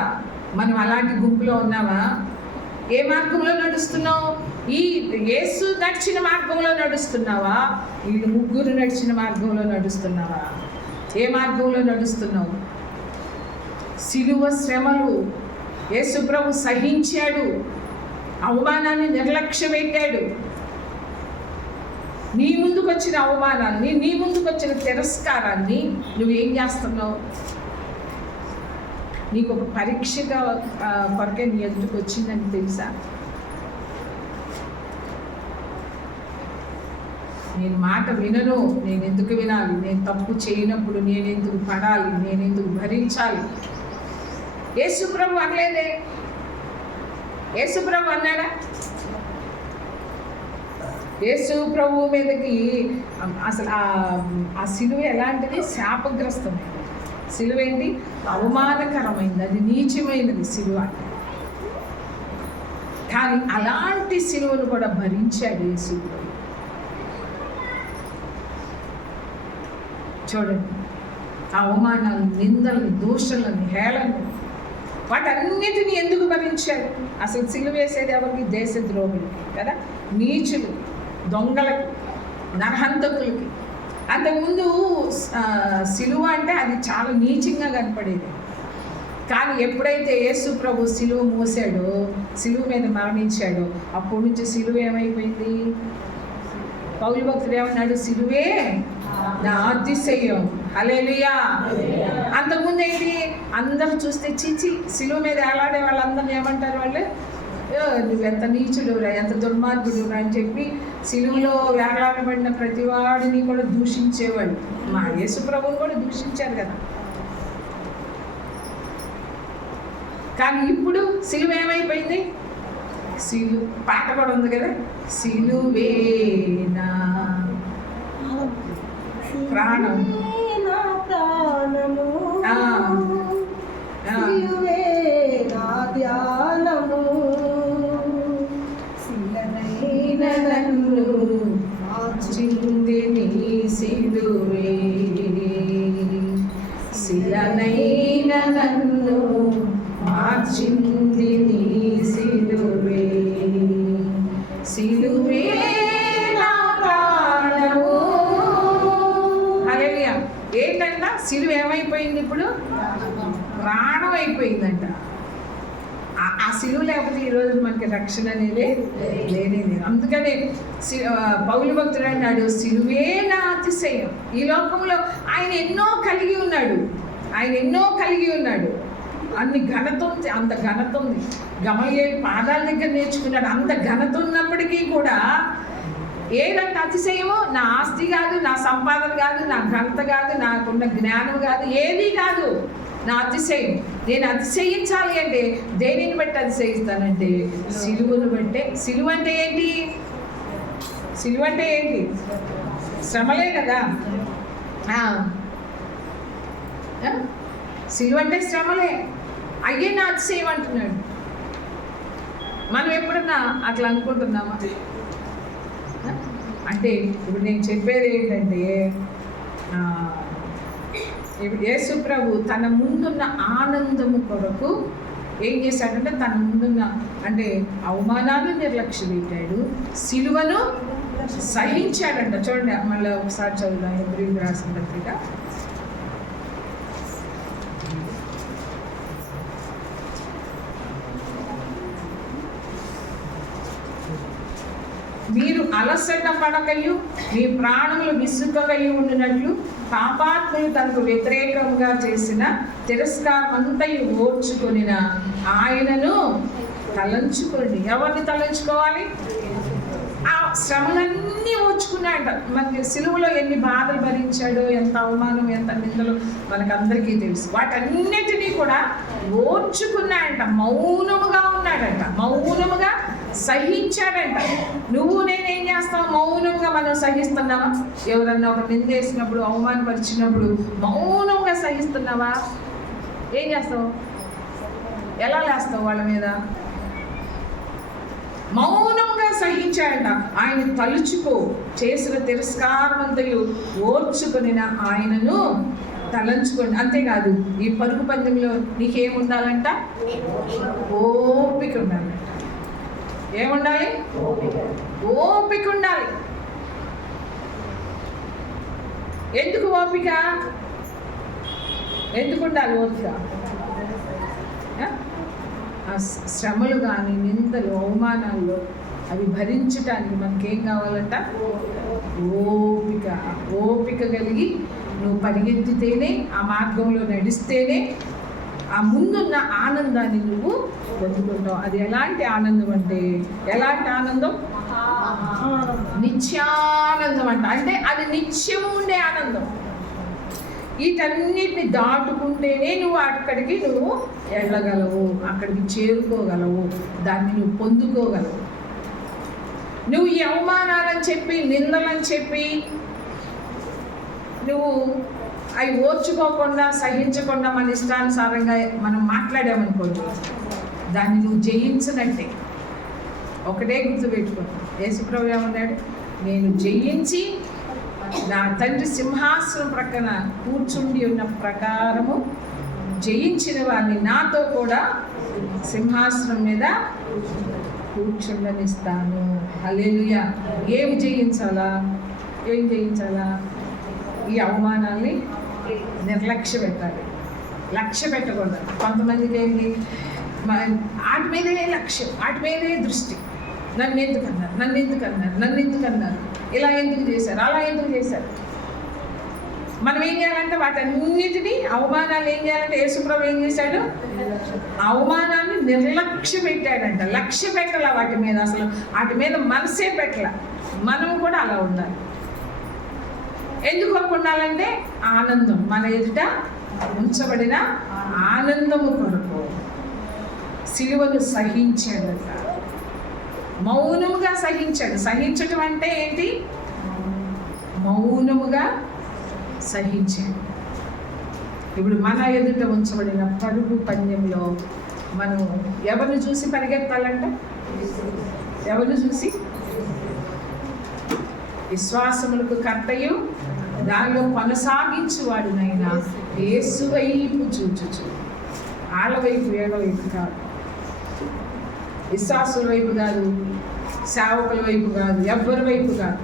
మనం అలాంటి గుంపులో ఉన్నావా? ఏ మార్గంలో నడుస్తున్నావు? ఈ యేసు నడిచిన మార్గంలో నడుస్తున్నావా? వీళ్ళు ముగ్గురు నడిచిన మార్గంలో నడుస్తున్నావా? ఏ మార్గంలో నడుస్తున్నావు? సిలువ శ్రమలు యేసు ప్రభు సహించాడు, అవమానాన్ని నిర్లక్ష్య పెట్టాడు. నీ ముందుకు వచ్చిన అవమానాన్ని, నీ ముందుకు వచ్చిన తిరస్కారాన్ని నువ్వేం చేస్తున్నావు? నీకు ఒక పరీక్షగా కొరకే నీ ఎదుటికి వచ్చిందని తెలుసా? నేను మాట వినను, నేను ఎందుకు వినాలి? నేను తప్పు చేయనప్పుడు నేనెందుకు పడాలి? నేనెందుకు భరించాలి? యేసు ప్రభు అనలేదే. యేసు ప్రభు అన్నాడా? యేసు ప్రభు మీదకి అసలు ఆ సిలువ ఎలాంటిది? శాపగ్రస్తమైనది. సిలువ ఏంటి? అవమానకరమైనది, అది నీచమైనది సిలువ. కానీ అలాంటి సిలువను కూడా భరించాడు యేసు ప్రభు. చూడండి, ఆ అవమానాలు, నిందల్ని, దోషాలను, హేళనను, వాటన్నిటిని ఎందుకు భరించాడు? అసలు సిలువ వేసేది ఎవరికి? దేశద్రోహులకి కదా, నీచులు, దొంగలకి, నరహంతకులకి. అంతకుముందు సిలువ అంటే అది చాలా నీచంగా కనపడేది. కానీ ఎప్పుడైతే యేసు ప్రభు సిలువ మోసాడో, సిలువ మీద మరణించాడో, అప్పటి నుంచి సిలువ ఏమైపోయింది? పౌలు భక్తుడు ఏమన్నాడు? సిలువే నా అతిశయం. హల్లెలూయా. అంతకుముందు ఏంటి? అందరూ చూస్తే చీచి, సిలువ మీద ఎలాడే వాళ్ళందరినీ ఏమంటారు? వాళ్ళు నువ్వెంత నీచుడు, ఎంత దుర్మార్గుడు అని చెప్పి సిలువలో వేలాడబడిన ప్రతి వాడిని కూడా దూషించేవాళ్ళు. మా యేసు ప్రభువుని కూడా దూషించారు కదా. కానీ ఇప్పుడు సిలువ ఏమైపోయింది? పాట కూడా ఉంది కదా, సిలువేనా ప్రాణం, ధ్యానము, శిలనైన నన్ను మార్చింది నీ సిలువే, శిలనైన నన్ను మార్చింది నీ సిలువే, సిలువే నా ప్రాణము. హల్లెలూయా. ఏంటంట? సిలువ ఏమైపోయింది? ఇప్పుడు ప్రాణం అయిపోయిందంట. ఆ సిలువ లేకపోతే ఈరోజు మనకి రక్షణ అనేది లేనే లేదు. అందుకనే పౌలు భక్తుడు అన్నాడు, సిలువే నా అతిశయం. ఈ లోకంలో ఆయన ఎన్నో కలిగి ఉన్నాడు. అన్ని ఘనత ఉంది, అంత ఘనత ఉంది. గమలీయేలు పాదాల దగ్గర నేర్చుకున్నాడు. అంత ఘనత ఉన్నప్పటికీ కూడా ఏదంటే అతిశయము? నా ఆస్తి కాదు, నా సంపాదన కాదు, నా ఘనత కాదు, నాకున్న జ్ఞానం కాదు, ఏది కాదు నా అతిశయం. నేను అతిశయించాలి అంటే దేనిని బట్టి అతిశయిస్తానంటే సిలువను బట్టే. సిలువ అంటే ఏంటి? శ్రమలే కదా. సిలువ అంటే శ్రమలే. అయ్యే నా అతిశయం అంటున్నాడు. మనం ఎప్పుడన్నా అట్లా అనుకుంటున్నామా? అంటే ఇప్పుడు నేను చెప్పేది ఏంటంటే, ఇప్పుడు యేసు ప్రభు తన ముందున్న ఆనందము కొరకు ఏం చేశాడంటే, తన ముందున్న అంటే అవమానాన్ని నిర్లక్ష్య పెట్టాడు, సిలువను సహించాడంట. చూడండి, మళ్ళీ ఒకసారి చదువుదాం. హెబ్రీయులకు రాసిన పత్రిక మీరు అలసట పడకయు మీ ప్రాణములు విసుకయు ఉండినట్లు పాపాత్ములు తనకు వ్యతిరేకంగా చేసిన తిరస్కారమంతయు ఓర్చుకొనిన ఆయనను తలంచుకోండి. ఎవరిని తలంచుకోవాలి? ఆ శ్రమలన్నీ ఓర్చుకున్నాయంట. మనకి సిలువలో ఎన్ని బాధలు భరించాడో, ఎంత అవమానం, ఎంత నిందలు మనకందరికీ తెలుసు. వాటన్నిటినీ కూడా ఓర్చుకున్నాయంట. మౌనముగా ఉన్నాడంట, మౌనముగా సహించాడంట. నువ్వు నేనేం చేస్తావు? మౌనంగా మనం సహిస్తున్నావా? ఎవరన్నా ఒక నిందేసినప్పుడు, అవమానపరిచినప్పుడు మౌనంగా సహిస్తున్నావా? ఏం చేస్తావు? ఎలా లేస్తావు వాళ్ళ మీద? మౌనంగా సహించాడంట. ఆయన తలుచుకో, చేసిన తిరస్కారమంతయు ఓర్చుకొని ఆయనను తలంచుకోండి. అంతేకాదు, ఈ పరుగు పందెంలో నీకేముండాలంట? ఓపిక ఉండాలంట. ఏముండాలి? ఓపిక ఉండాలి. ఎందుకు ఓపిక? ఎందుకు ఉండాలి ఓపిక? ఆ శ్రమలు కానీ, నిందలు, అవమానాల్లో అవి భరించటానికి మనకేం కావాలంట? ఓపిక. ఓపిక కలిగి నువ్వు పరిగెత్తితేనే, ఆ మార్గంలో నడిస్తేనే ఆ ముందున్న ఆనందాన్ని నువ్వు పొందుకుంటావు. అది ఎలాంటి ఆనందం అంటే, ఎలాంటి ఆనందం? నిత్యానందం అంట. అంటే అది నిత్యము ఉండే ఆనందం. వీటన్నిటిని దాటుకుంటేనే నువ్వు అక్కడికి నువ్వు వెళ్ళగలవు, అక్కడికి చేరుకోగలవు, దాన్ని నువ్వు పొందుకోగలవు. నువ్వు ఈ అవమానాలని చెప్పి, నిందలని చెప్పి నువ్వు అవి ఓర్చుకోకుండా, సహించకుండా మన ఇష్టానుసారంగా మనం మాట్లాడామనుకోండి, దాన్ని నువ్వు జయించనంటే. ఒకటే గుర్తుపెట్టుకో, యేసుప్రభు ఏమన్నాడు? నేను జయించి నా తండ్రి సింహాసనం ప్రక్కన కూర్చుండి ఉన్న ప్రకారము జయించిన వారిని నాతో కూడా సింహాసనం మీద కూర్చుండనిస్తాను. హల్లెలూయా. ఏం జయించాలా? ఏం జయించాలా? ఈ అవమానాల్ని నిర్లక్ష్య పెట్టాలి. లక్ష్య పెట్టకూడదు. కొంతమందికి ఏంటి, వాటి మీదే లక్ష్యం, వాటి మీదే దృష్టి. నన్ను ఎందుకన్నారు, నన్ను ఎందుకన్నారు, నన్ను ఎందుకన్నారు, ఇలా ఎందుకు చేశారు, అలా ఎందుకు చేశారు. మనం ఏం చేయాలంటే వాటన్నిటినీ, అవమానాలు ఏం చేయాలంటే, యేసుప్రభు ఏం చేశాడు? అవమానాన్ని నిర్లక్ష్య పెట్టాడంట. లక్ష్య పెట్టాల వాటి మీద, అసలు వాటి మీద మనసే పెట్టాల. మనం కూడా అలా ఉండాలి. ఎందుకు ఉండాలంటే ఆనందం, మన ఎదుట ఉంచబడిన ఆనందము కొరకు సిలువను సహించాడట. మౌనముగా సహించాడు. సహించటం అంటే ఏంటి? మౌనముగా సహించాడు. ఇప్పుడు మన ఎదుట ఉంచబడిన పరుగు పందెంలో మనం ఎవరిని చూసి పరిగెత్తాలంట? ఎవరిని చూసి? విశ్వాసములకు కర్తయు దానిలో కొనసాగించువాడునైనా యేసు వైపు చూచుచు. వాళ్ళ వైపు, వీళ్ళ వైపు కాదు, విశ్వాసుల వైపు కాదు, సేవకుల వైపు కాదు, ఎవ్వరి వైపు కాదు.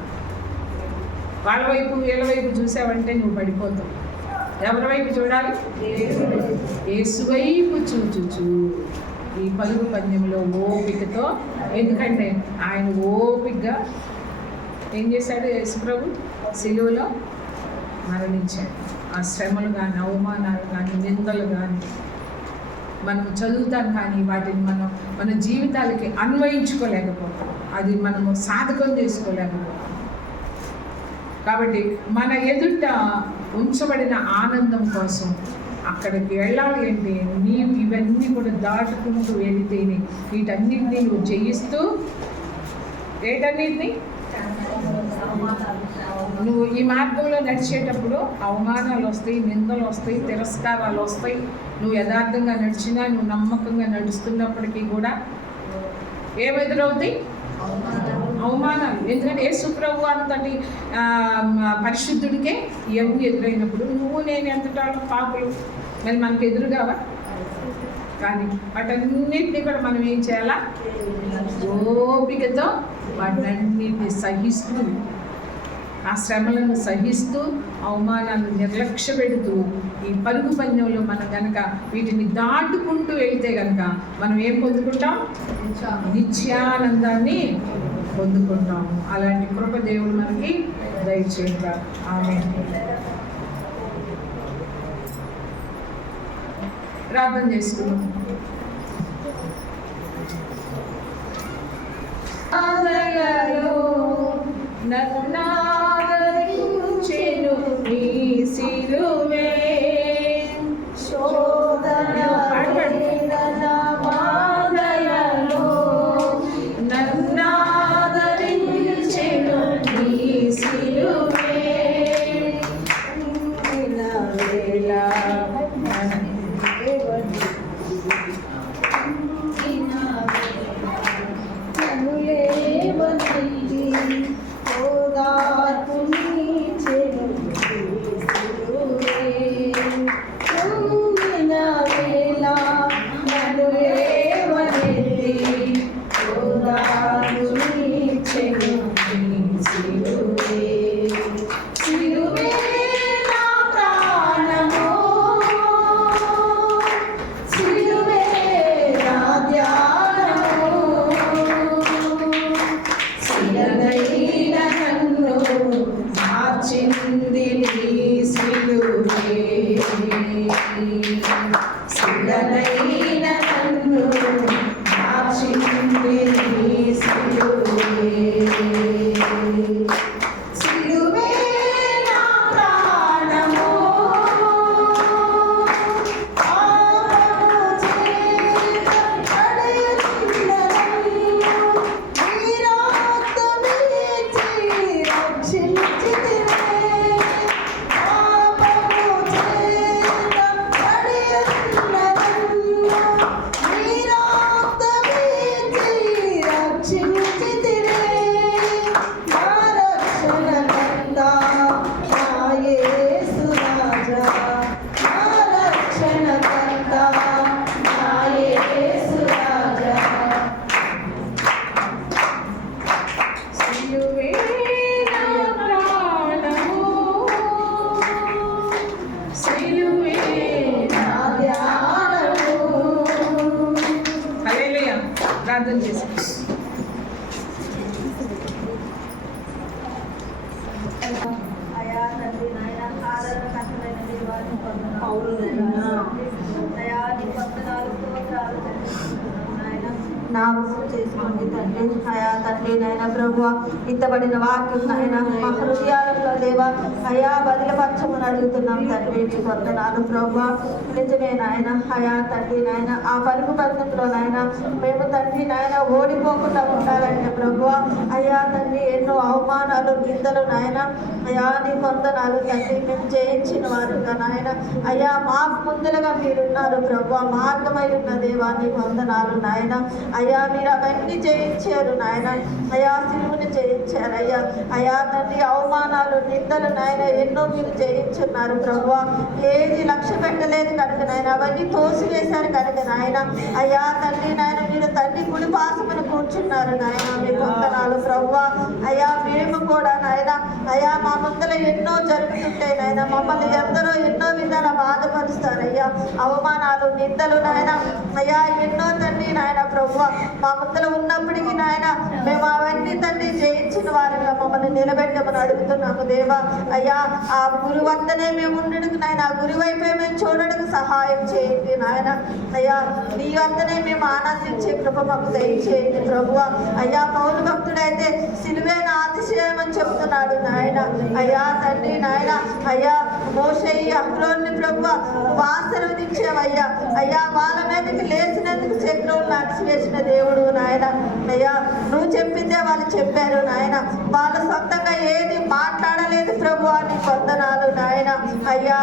వాళ్ళ వైపు, వీళ్ళ వైపు చూసావంటే నువ్వు పడిపోతావు. ఎవరి వైపు చూడాలి? యేసు వైపు చూచుచు ఈ పరుగు పందెంలో ఓపికతో. ఎందుకంటే ఆయన ఓపికగా ఏం చేశాడు? యేసుప్రభు సిలువలో మరణించాడు. ఆ శ్రమలు కానీ, అవమానాలు కానీ, నిందలు కానీ మనం చదువుతాం, కానీ వాటిని మనం మన జీవితాలకి అన్వయించుకోలేకపోతాం. అది మనము సాధకం చేసుకోలేకపోతాం. కాబట్టి మన ఎదుట ఉంచబడిన ఆనందం కోసం అక్కడికి వెళ్ళాలి అంటే నీవు ఇవన్నీ కూడా దాటుకుంటూ వెళితేనే, వీటన్నిటినీ నువ్వు జయిస్తూ, ఏటన్నిటినీ నువ్వు ఈ మార్గంలో నడిచేటప్పుడు అవమానాలు వస్తాయి, నిందలు వస్తాయి, తిరస్కారాలు వస్తాయి. నువ్వు యథార్థంగా నడిచినా, నువ్వు నమ్మకంగా నడుస్తున్నప్పటికీ కూడా ఏమెదురవుతాయి? అవమానాలు. ఎందుకంటే యేసుప్రభు అంతటి పరిశుద్ధుడికే ఇవన్నీ ఎదురైనప్పుడు నువ్వు నేను ఎంతటా పాపులు, మరి మనకు ఎదురుగావా? కానీ వాటన్నిటినీ కూడా మనం ఏం చేయాలా? ఓపికతో వాటన్నిటిని సహిస్తూ, ఆ శ్రమలను సహిస్తూ, అవమానాలను నిర్లక్ష్య పెడుతూ ఈ పరుగు పందెంలో మనం కనుక వీటిని దాటుకుంటూ వెళ్తే కనుక మనం ఏం పొందుకుంటాం? నిత్యానందాన్ని పొందుకుంటాము. అలాంటి కృప దేవుడు మనకి దయచేస్తారు. ఆమేన్. ప్రార్థన చేసుకున్నాం. నన్నాదరించెను నీ సిలువే, శోధన బాధలలో నన్నాదరించెను నీ సిలువే. ప్రార్థన చేసి అయా తండ్రి నాయన ఆదరణకర్తలైన దేవాన్ని వందనాలు. అయా నీ వందనాలు స్తోత్రాలు నాయన జ్ఞాపకం చేసుకోండి తండ్రి. అయా తండ్రి నాయన ప్రభువా ఇంతబడిన వాక్యం నాయన మా హృదయాలలో దేవా అయా బదిలపరచమని అడుగుతున్నాం తండ్రి. నీ వందనాలు ప్రభువా. నిజమే నాయన అయా తండ్రి నాయన ఆ పలుకు బంధంలో నాయన మేము తండ్రి నాయన ఓడిపోకుండా ఉండాలంటే ప్రభువా అయా తండ్రి ఎన్నో అవమానాలు నిందలు నాయన అయా నీ వందనాలు తండ్రి. మేము జయించిన వారుగా నాయన అయా మాకు ముందులుగా మీరున్నారు ప్రభువా. మార్గమై ఉన్న దేవా నీ వందనాలు నాయన. అయ్యా మీరు అవన్నీ జయించారు నాయన. అయా సిలువని జయించారు అయ్యా. అయా తండ్రి అవమానాలు నిందలు నాయన ఎన్నో మీరు జయించున్నారు ప్రభువా. ఏది లక్ష్య పెట్టలేదు కనుక నాయన అవన్నీ తోసివేశారు కనుక నాయన అయ్యా తండ్రి నాయన మీరు తండ్రి కుడి పాసమని కూర్చున్నారు నాయన. మీ వందనాలు ప్రభువా. అయ్యా మేము కూడా నాయన అయ్యా మా ముందర ఎన్నో జరుగుతుంటాయి నాయన. మమ్మల్ని ఎందరో ఎన్నో విధాల బాధపరుస్తారయ్యా. అవమానాలు నిందలు నాయన అయ్యా ఎన్నో తండ్రి నాయన ప్రభువా మా ముందర ఉన్నప్పటికీ నాయన మేము అవన్నీ తండ్రి జయించిన వారిగా మమ్మల్ని నిలబెట్టమని అడుగుతున్నాము దేవా. అయ్యా ఆ గురి వద్దనే మేము ఉండడానికి నాయన ఆ గురి వైపే మేము చూడడానికి సహాయం చేయండి నాయన. అయ్యా నీ వద్దనే మేము ఆనందించే కృప మాకు దయచేయండి ప్రభువా. అయ్యా పౌలు భక్తుడైతే సిలువే నా అతిశయం అని చెప్తున్నాడు నాయన. అయ్యా తండ్రి నాయన అయ్యా మోషయి అహరోన్ని ప్రభువా నువ్వు ఆశీర్వదించావయ్యా. అయ్యా వాళ్ళ మీదకి లేచినందుకు చక్రవులను అణిచివేసిన దేవుడు నాయన. అయ్యా నువ్వు చెప్పిందే వాళ్ళు చెప్పారు నాయన. వాళ్ళు సొంతంగా ఏది మాట్లాడలేదు ప్రభువా. నీ వందనాలు నాయన. అయ్యా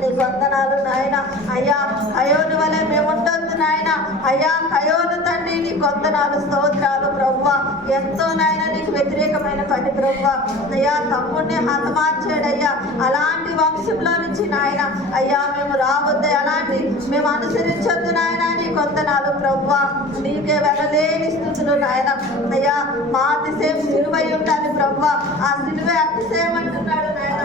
నీ వందనాలు నాయన. అయ్యా అయోను వలె మేము ఉండొద్దు నాయన. అయ్యా అయోను తండ్రి నీ వందనాలు స్తోత్రాలు ప్రభువా. ఎంతో నాయన నీకు వ్యతిరేకమైన పని ప్రభువా. అయ్యా తమ్ముడిని హతమార్చాడయ్యా. అలాంటి వంశంలో నుంచి నాయన అయ్యా మేము రావద్దు, అలాంటి మేము అనుసరించొద్దు నాయన. నీ వందనాలు ప్రభువా. నీకే వెళ్ళలేని స్థితులు నాయన. అయ్యా మా అతిశయం సిలువై ఉండాలి ప్రభువా. ఆ సిలువే అతిశయం అంటున్నాడు నాయన.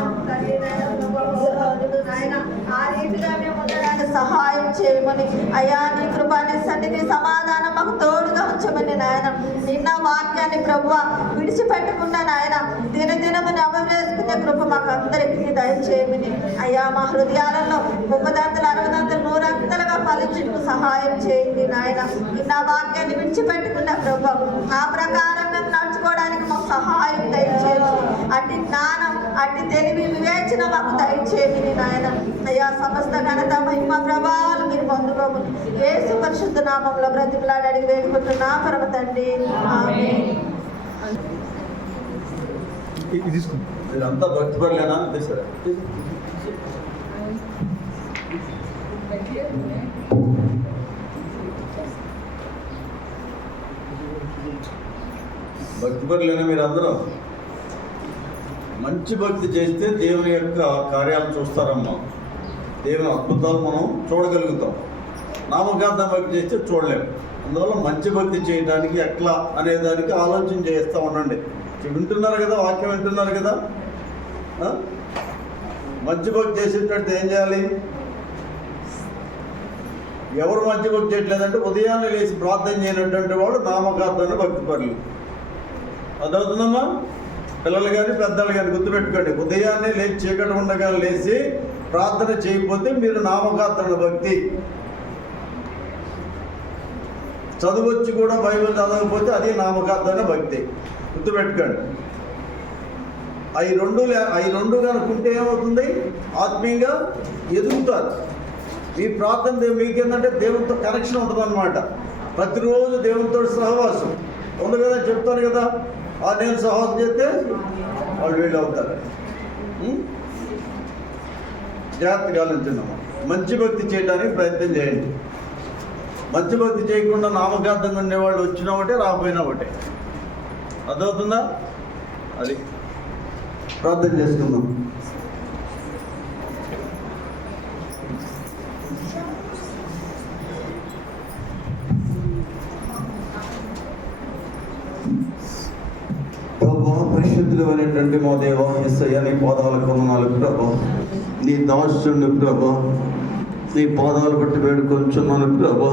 నాయన ఆ రీతిగా మేము ఉండడానికి సహాయం చేయమని అయ్యా నీ కృపాని సన్నిధి సమాధానం మాకు తోడుగా ఉంచమని నాయన. నిన్న వాక్యాన్ని ప్రభువా విడిచిపెట్టకుండా నాయన దినదినము నవవేసుకునే కృప మాకు అందరికీ దయచేయమని అయ్యా మా హృదయాలలో 30 60 100 ఫలించుకు సహాయం చేయండి నాయన. నిన్న వాక్యాన్ని విడిచిపెట్టకుండా ప్రభు ఆ ప్రకారం మేము నడుచుకోవడానికి మాకు సహాయం దయచేయమని అట్టి జ్ఞానం అట్టి తెలివి వివేచన మాకు దయచేయమని నాయన. అయ్యా సమస్త ఘనత మహిమ ప్రభావాలు మీరు పొందుకోమని యేసు పరిశుద్ధ నామంలో బ్రతిమలాడి అడిగి వేడుకుంటున్నా పరమ తండ్రి ఆమేన్. ఇదంతా భక్తి పరులేనా అంతే సరే. భక్తి పరులేనా మీరు అందరూ? మంచి భక్తి చేస్తే దేవుని యొక్క కార్యాలు చూస్తారమ్మా. దేవుని అద్భుతాలు మనం చూడగలుగుతాం. నామకార్థం భక్తి చేస్తే చూడలేము. అందువల్ల మంచి భక్తి చేయడానికి ఎట్లా అనేదానికి ఆలోచన చేస్తూ ఉండండి. వింటున్నారు కదా, వాక్యం వింటున్నారు కదా. మంచి భక్తి చేసేటట్టు ఏం చేయాలి? ఎవరు మంచి భక్తి చేయట్లేదంటే ఉదయాన్నే లేచి ప్రార్థన చేయనటువంటి వాళ్ళు నామకార్థాన్ని భక్తి పరులు. అదవుతుందమ్మా. పిల్లలు కానీ పెద్దలు కానీ గుర్తుపెట్టుకోండి. ఉదయాన్నే లేచి చీకటి ఉండగా లేచి ప్రార్థన చేయకపోతే మీరు నామకార్థన భక్తి. చదువొచ్చి కూడా బైబిల్ చదవకపోతే అది నామకార్థన భక్తి. గుర్తుపెట్టుకోండి. అవి రెండు కనుక్కుంటే ఏమవుతుంది? ఆత్మీయంగా ఎదుగుతారు. మీ ప్రార్థన మీకు ఏంటంటే దేవునితో కనెక్షన్ ఉంటుంది అన్నమాట. ప్రతిరోజు దేవునితో సహవాసం ఉంది కదా. చెప్తాను కదా, నేను సహవాసం చేస్తే వాళ్ళు వీళ్ళు అవుతారు. జాగ్రత్తగా ఆలోచించమ్మా. మంచి భక్తి చేయడానికి ప్రయత్నం చేయండి. మంచి భక్తి చేయకుండా నామకార్థంగా ఉండేవాళ్ళు వచ్చినా ఒకటే, రాకపోయినా ఒకటే. అర్థమవుతుందా? అది ప్రార్థన చేసుకుందాం. పరిశుద్ధులు అనేటువంటి మా దేవ యేసయ్య నీ పాదాలకు వందనాలు ప్రభా. నీ దాసుని ప్రభా, నీ పాదాలు బట్టి వేడుకొంచున్నాను ప్రభా.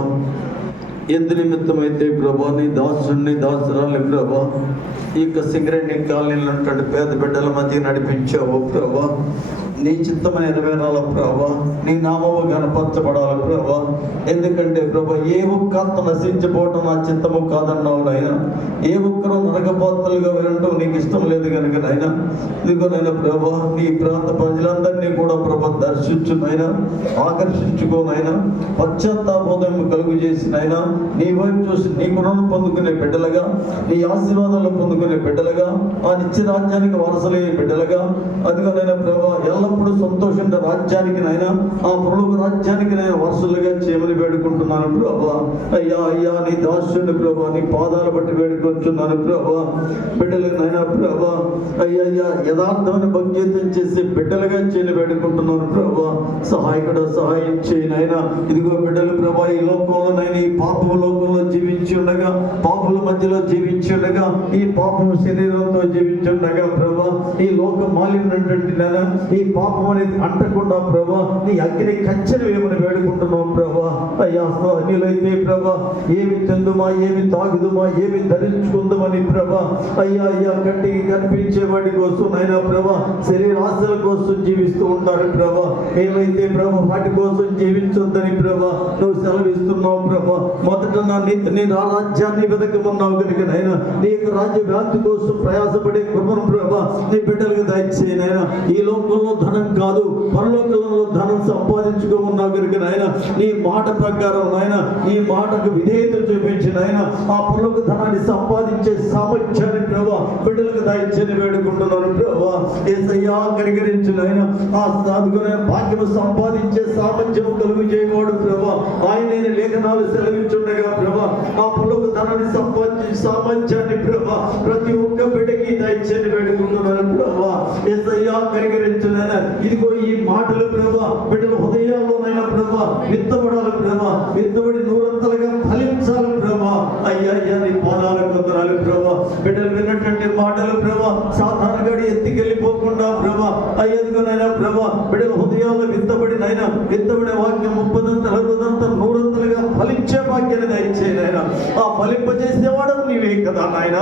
ఎందు నిమిత్తమైతే ప్రభా నీ దాసుని దాసురాలి ప్రభా ఈ యొక్క సింగరేణి కాలనీలో ఉన్నటువంటి పేద బిడ్డల మధ్య నడిపించావు ప్రభా. నీ చిత్తమైన నెరవేరాల ప్రభా, నీ నామము కనపరచబడాలి ప్రభా. ఎందుకంటే ప్రభా ఏ ఒక్క ఆత్మ నశించిపోవటం నా చిత్తము కాదన్నావు నాయన. ఏ ఒక్కరూ నరకపాత్రలుగా వినటం నీకు ఇష్టం లేదు కనుక నాయన, ఇదిగోనైనా ప్రభా నీ ప్రాంత ప్రజలందరినీ కూడా ప్రభా దర్శించు నాయన, ఆకర్షించుకోనైనా, పశ్చాత్తాపోదం కలుగు చేసినైనా నీ వైపు చూసి నీ కృపను పొందుకునే బిడ్డలుగా, నీ ఆశీర్వాదాలు పొందుకునే బిడ్డలుగా, ఆ నిత్య రాజ్యానికి వారసులయ్యే బిడ్డలుగా, అదిగోనైనా ప్రభా ఎల్లప్పుడూ సంతోషంగా రాజ్యానికి నైనా ఆ ప్రభువు రాజ్యానికి నేను వారసులుగా చేయమని వేడుకుంటున్నాను ప్రభా. అయ్యా అయ్యా నీ దాసుని ప్రభా నీ పాదాలు బట్టి వేడుకుంటున్నాను ప్రభా. బిడ్డలకు నైనా ప్రభా అయ్యా అయ్యా యథార్థమైన భక్తియుతం చేసి బిడ్డలుగా చేయని వేడుకుంటున్నాను ప్రభా. సహాయకుడు సహాయం చేయనైనా. ఇదిగో బిడ్డలు ప్రభా ఈ లోకంలోనైనా ఈ పాపపు లోకంలో జీవించి ఉండగా, పాపుల మధ్యలో జీవించి ఉండగా, ఈ పాపము శరీరంతో జీవించి ఉండగా ప్రభా ఈ లోక మాలినటువంటి నైనా ఈ పాపం అనేది అంటకుండా ప్రభా నీ అగ్ని కంచెలు వేయమని వేడుకుంటున్నాం ప్రభా. అయ్యా అన్యులైతే ప్రభా ఏమి తిందుమా, ఏమి తాగుదుమా, ఏమి ధరించుకుందామని ప్రభా అయ్యా అయ్యా కంటికి కనిపించే వాటి కోసం నైనా ప్రభా శరీరాశల కోసం జీవిస్తూ ఉంటారు ప్రభా. ఏమైతే ప్రభా వాటి కోసం జీవించొద్దని ప్రభా నువ్వు సెలవిస్తున్నావు ప్రభా. మొదట నీ రాజ్యాన్ని వెతకమన్నావు కనుక నైనా నీ యొక్క రాజ్య వ్యాప్తి కోసం ప్రయాసపడే కృపను ప్రభా నీ బిడ్డలకు దయచేయనైనా. ఈ లోకంలో ధనం కాదు, పరలోకంలో ధనం సంపాదించుకోమన్నావు కనుక నాయన నీ మాట ప్రకారం నాయన ఈ మాటకు విధేయత చూపించిన ఆయన ఆ పరలోక ధనాన్ని సంపాదించే సామర్థ్యాన్ని ప్రభా బిడ్డలకు దయచేసి వేడుకుంటున్నాను ప్రభా. యేసయ్యా కనికరించిన ఆయన ఆ సాధుకునే భాగ్యము సంపాదించే సామర్థ్యం కలుగు చేయవాడు ప్రభా. ఆయన లేఖనాలు సెలవించుండగా ప్రభా ఆ పరలోక ధనాన్ని సంపాదించే సామర్థ్యాన్ని ప్రభా ప్రతి ఒక్క బిడ్డకి దయచేసి వేడుకుంటున్నాను ప్రభా. యేసయ్యా కనికరించిన ఇదిగో ఈ మాటలు ప్రభా బిడ్డల హృదయాల్లోనైనా ప్రభా విత్తబడాలి ప్రభా, విత్తబడి నూరంతలుగా ఫలించాలి ప్రభా. అయ్యా అయ్యా నీ పాదాలు కొందరాలు ప్రభా. బిడ్డలు విన్నటువంటి మాటలు ప్రభా సాధారణంగా ఎత్తికెళ్ళిపోకుండా ప్రభా అయ్యదిగోనైనా ప్రభా బిడ్డల హృదయాల్లో విత్తబడినైనా విత్తబడే వాక్యం 30 60 100 ఫలించే భాగ్యాన్ని దయచేయనైనా. ఆ ఫలింపజేసేవాడు నీవే కదా నాయన.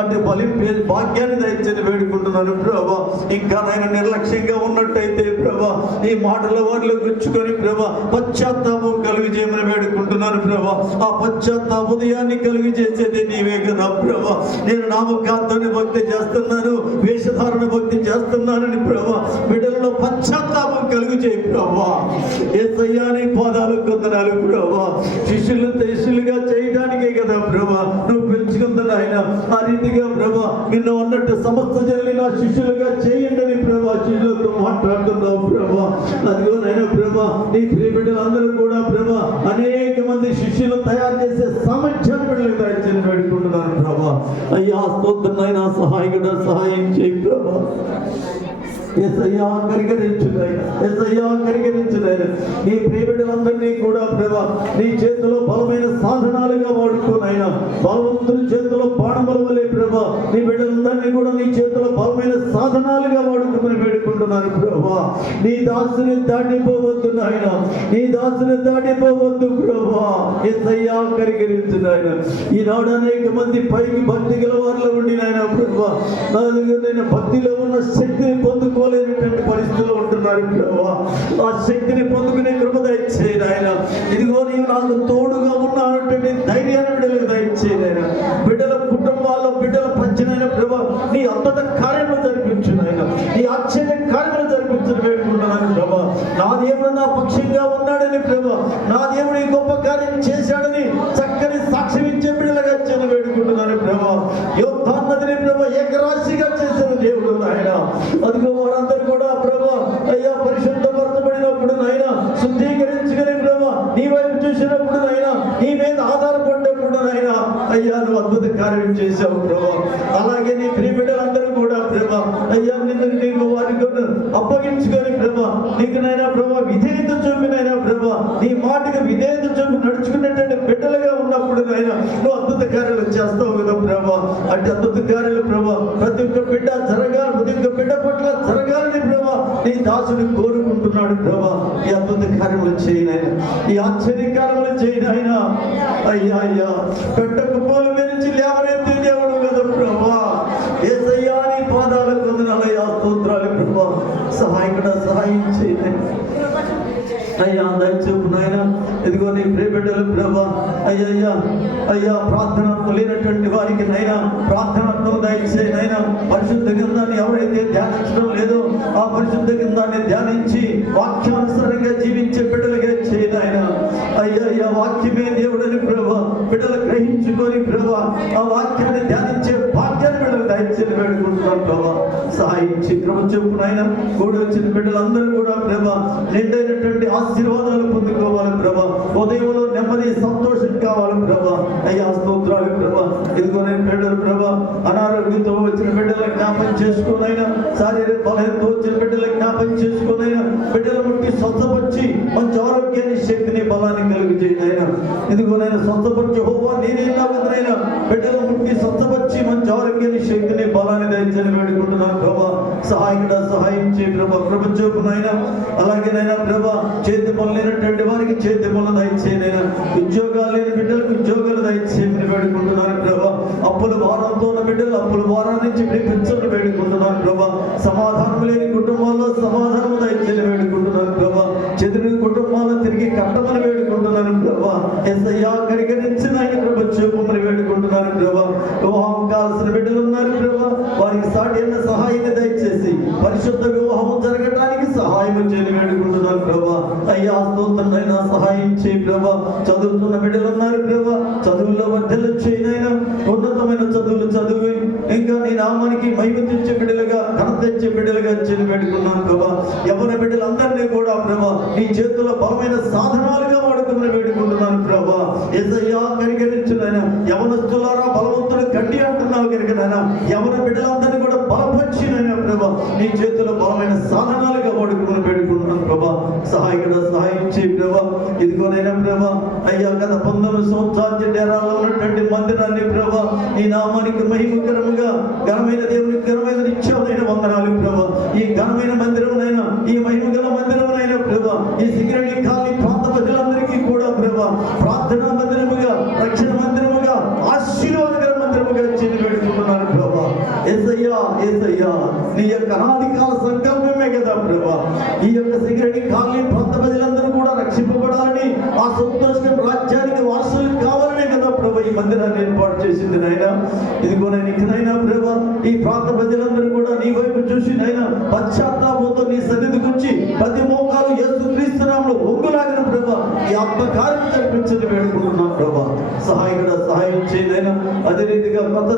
అంటే ఫలింపే భాగ్యాన్ని దయచేసి వేడుకుంటున్నాను ప్రభా. ఇంకా నాయన నిర్లక్ష్యంగా ఉన్నట్టయితే ప్రభా ఈ మాటల వారిలో గుచ్చుకొని ప్రభా పశ్చాత్తాపం కలుగు చేయమని వేడుకుంటున్నాను ప్రభా. ఆ పశ్చాత్తాప ఉదయాన్ని కలుగు చేసేది నీవే కదా ప్రభా. నేను నామకాంతోని భక్తి చేస్తున్నాను, వేషధారణ భక్తి చేస్తున్నానని ప్రభా బిడ్డలలో పశ్చాత్తాపం కలుగు చేయి ప్రభా. యేసయ్యా నీ పాదాలు కొందనాలు ప్రభా. శిష్యులుగా చేయడానికే కదా ప్రభా నువ్వు పెంచుకుందా ఆయన. ఆ రీతిగా ప్రభా నిన్ను అన్నట్టు సమస్త జనులు నా శిష్యులుగా చేయండి ప్రభా శిష్యులతో మాట్లాడుతున్నావు ప్రభా. అదిగో నైనా ప్రభా నీ ప్రియ బిడ్డలందరూ కూడా ప్రభా అనేక మంది శిష్యులు తయారు చేసే సామర్థ్యాన్ని బిడ్డలకు దయచేసి పెట్టుకుంటున్నాను ప్రభా. అయ్యా స్తోత్రం నాయనా, సహాయకుడా సహాయం చేయి ప్రభా. యేసయ్యా కనికరించునైనా, యేసయ్యా కనికరించునైనా. నీ ప్రియ బిడ్డలందరినీ కూడా ప్రభా నీ చేతిలో బలమైన సాధనాలుగా వాడుకోనైనా. బలవంతుల చేతిలో బాణముల వలె ప్రభా నీ బిడ్డలందరినీ కూడా నీ చేతిలో బలమైన సాధనాలుగా వాడుకుని వేడుకుంటున్నాను ప్రభా. నీ దాసుని దాటిపోవద్దు నాయన, నీ దాసుని దాటిపోవద్దు ప్రభా. యేసయ్యా కనికరించునైనా. ఈనాడు అనేక మంది పైకి భక్తి గల వారిలో ఉండి నాయన ప్రభా నేను భక్తిలో ఉన్న శక్తిని పొందుకోలేనటువంటి పరిస్థితుల్లో ఉంటున్నారు ప్రభా. ఆ శక్తిని పొందుకునే కృప దయచేయి నాయన. ఇదిగో నీవు నాకు తోడుగా ఉన్నానటువంటి ధైర్యాన్ని బిడ్డలకు దయచేయి నాయన. బిడ్డల కుటుంబాల్లో బిడ్డల పంచినైన ప్రభా నీ అద్భుత కార్యములు జరిపించు నాయన, నీ ఆశ్చర్య కార్యములు జరిపించని వేడుకుంటున్నాను ప్రభా. నా దేవుడు నా పక్షంగా ఉన్నాడని ప్రభా, నా దేవుడు ఈ గొప్ప కార్యం చేశాడని చక్కని సాక్ష్యం ఇచ్చే బిడ్డలుగా చెంది వేడుకుంటున్నాను ప్రభా. యోద్ధాన్నదిని ప్రభా ఏకరాశిగా చేసిన దేవుడు నాయన. అదిగో వారందరూ కూడా ప్రభా అయ్యా పరిశుద్ధపరచబడినప్పుడు నాయన శుద్ధీకరించుకుని ప్రభా నీ వైపు చూసినప్పుడు నాయన నీ మీద ఆధారపడ్డప్పుడు నాయన అయ్యా నువ్వు అద్భుత కార్యం చేశావు ప్రభా. అలాగే నీ ప్రియ బిడ్డలందరూ కూడా ప్రభా అయ్యా నిన్ను నీకు వారికి అప్పగించుకొని ప్రభా నీకు నైనా ప్రభా విధేయత చూపినైనా ప్రభా నీ మాటకు విధేయత చూపి నడుచుకునేటువంటి బిడ్డలుగా ఉన్నప్పుడు నాయన నువ్వు అద్భుత కార్యాలు చేస్తావు కదా ప్రభా. అంటే అద్భుత కార్యాలు ప్రభా ప్రతి ఒక్క బిడ్డ జరగాలి, ప్రతి ఒక్క బిడ్డ పట్ల జరగాలని ప్రభా నీ దాసుని కోరుకుంటున్నాను ఉంటున్నాడు ప్రభా. ఈ అద్భుత కార్యములు చేయనైనా, ఈ ఆశ్చర్య కార్యములు చేయనైనా. అయ్యా అయ్యా పెట్టకపోల మీద నుంచి లేవనెత్తే దేవుడు కదా ప్రభా. యేసయ్యా నీ పాదాలకు వందనాలయ్యా, స్తోత్రాలు ప్రభా. సహాయం చేయనైనా. అయ్యా దయచేపు నాయన, ఇదిగో నీ ప్రియబిడ్డలు ప్రభా. అయ్యా అయ్యా ప్రార్థనకు లేనటువంటి వారికి నైనా ప్రార్థనతో దయచేనైనా. పరిశుద్ధ గ్రంథాన్ని ఎవరైతే ధ్యానించడం లేదో ఆ పరిశుద్ధ గ్రంథాన్ని ధ్యానించి వాక్యానుసారంగా జీవించే బిడ్డలుగా చేయనాయన. అయ్యా వాక్యమే దేవుడని ప్రభా బిడ్డలు గ్రహించుకొని ప్రభా ఆ వాక్యాన్ని ధ్యానించే భాగ్యాన్ని బిడ్డలు దయచేసి వేడుకుంటున్నాం ప్రభా. సహాయించి ప్రభు చెప్పునైనా కూడి వచ్చిన బిడ్డలందరూ కూడా ప్రభా నిండైనటువంటి ఆశీర్వాదాలు పొందుకోవాలి ప్రభా. ఉదయంలో నెమ్మది సంతోషం కావాలి ప్రభా. అయ్యా స్తోత్రాలు ప్రభా. ఇదిగో నేను బిడ్డలు ప్రభా అనారోగ్యంతో వచ్చిన బిడ్డల జ్ఞాపం చేసుకోనైనా, శారీరక బలహీనతో వచ్చిన బిడ్డల జ్ఞాపం చేసుకోనైనా, బిడ్డల ముట్టి స్వస్థపరిచి మంచి ఆరోగ్యాన్ని, శక్తిని, బలాన్ని కలుగు చేయనైనా. ఇదిగో నేను స్వస్థపరిచి హోవా నేనేనా వదనైనా బిడ్డల ముట్టి స్వస్థపరిచి మంచి ఆరోగ్యాన్ని, శక్తిని, బలాన్ని దయచేసి వేడుకుంటున్నాను ప్రభా. సహాయం చేయ ప్రభా. కృప చూపునైనా. అలాగేనైనా ప్రభా చేతి పనులు లేనటువంటి వారికి చేతి పనులు దయచేయనైనా. ఉద్యోగాలు లేని బిడ్డలకు ఉద్యోగాలు దయచేయమని వేడుకుంటున్నాను ప్రభా. అప్పుల భారంతో ఉన్న బిడ్డలు అప్పుల భారం నుంచి విడిపించమని వేడుకుంటున్నాను ప్రభా. సమాధానం లేని కుటుంబాల్లో సమాధానం దయచేయని వేడుకుంటున్నాను ప్రభా. చెదిరిన కుటుంబాలను తిరిగి కట్టమని వేడుకుంటున్నాను ప్రభా. యేసయ్యా కనికరించిన ఆయన కృప చూపమని వేడుకుంటున్నాను ప్రభా. వివాహం కావాల్సిన బిడ్డలు ఉన్నారు ప్రభా. వారికి సాటి అయిన సహాయాన్ని దయచేసి పరిశుద్ధ వివాహం జరగడానికి సహాయం చేయని వేడుకుంటున్నాను ప్రభా. అయ్యా స్తోత్రనైనా సహాయం చేయి ప్రభా. చదువుతున్న బిడ్డలు ఉన్నారు ప్రభా. చదువుల్లో వర్ధలు చేయనైనా, ఉన్నతమైన చదువులు చదివి ఇంకా నీ నామానికి మహిమ తెచ్చే బిడ్డలుగా, ఘనత తెచ్చే బిడ్డలుగా చేయని వేడుకున్నాను ప్రభా. యవ్వన బిడ్డలందరినీ కూడా ప్రభా నీ చేతుల్లో బలమైన సాధనాలుగా వాడుకుని వేడుకుంటున్నాను ప్రభా. యేసయ్యా కనికరించునైనా. యవనస్తులారా బలవంతుడు కండి అంటున్నావు కనుకనైనా యవన బిడ్డలందరినీ కూడా బలపరిచినైనా ప్రభా నీ చేతుల్లో బలమైన సాధనాలుగా వాడుకుని వేడుకుంటున్నాను ప్రభా. సహాయం చేయి ప్రభా. ఇదిగోనైనా ప్రభా అయ్యా గత 19 సంవత్సరాల డేరాలో ఉన్నటువంటి మందిరాన్ని ప్రభా నీ నామానికి మహిమకరముగా ఘనమైన దేవునికి ఘనమైన నిత్యమైన వందనాలు ప్రభా. ఈ ఘనమైన మందిరమునైనా, ఈ మహిమగల మందిరమునైనా ప్రభా ఈ సింగరేణి కాలనీ ప్రాంత ప్రజలందరికీ కూడా ప్రభా ప్రార్థనా మందిరముగా, రక్షణ మందిరముగా, ఆశీర్వాదకర మందిరముగా చేసి పెడుతున్నాను ప్రభా. యేసయ్యా నీ యొక్క అనాదికాల సంకల్పమే కదా ప్రభా ఈ యొక్క సింగరేణి కాలనీ ప్రాంత ప్రజలందరూ కూడా రక్షింపబడాలని, ఆ సంతోషం రాజ్యానికి వారసులు కావాలనే కదా ప్రభా ఈ మందిరాన్ని ఏర్పాటు చేసింది నాయన. ఇదిగో నేను ఇకనైనా ప్రభా ఈ ప్రాంత ప్రజలందరూ కూడా నీ వైపు చూసి నైనా పశ్చాత్తాపంతో నీ సన్నిధికి వచ్చి ప్రతి మోకాలు యేసుక్రీస్తు నామములో ఒంగులాగిన ప్రభా ఈ ఆత్మకార్యం జరిపించని వేడుకుంటున్నాం ప్రభా. సహాయం చేయనైనా. అదే రీతిగా కొత్త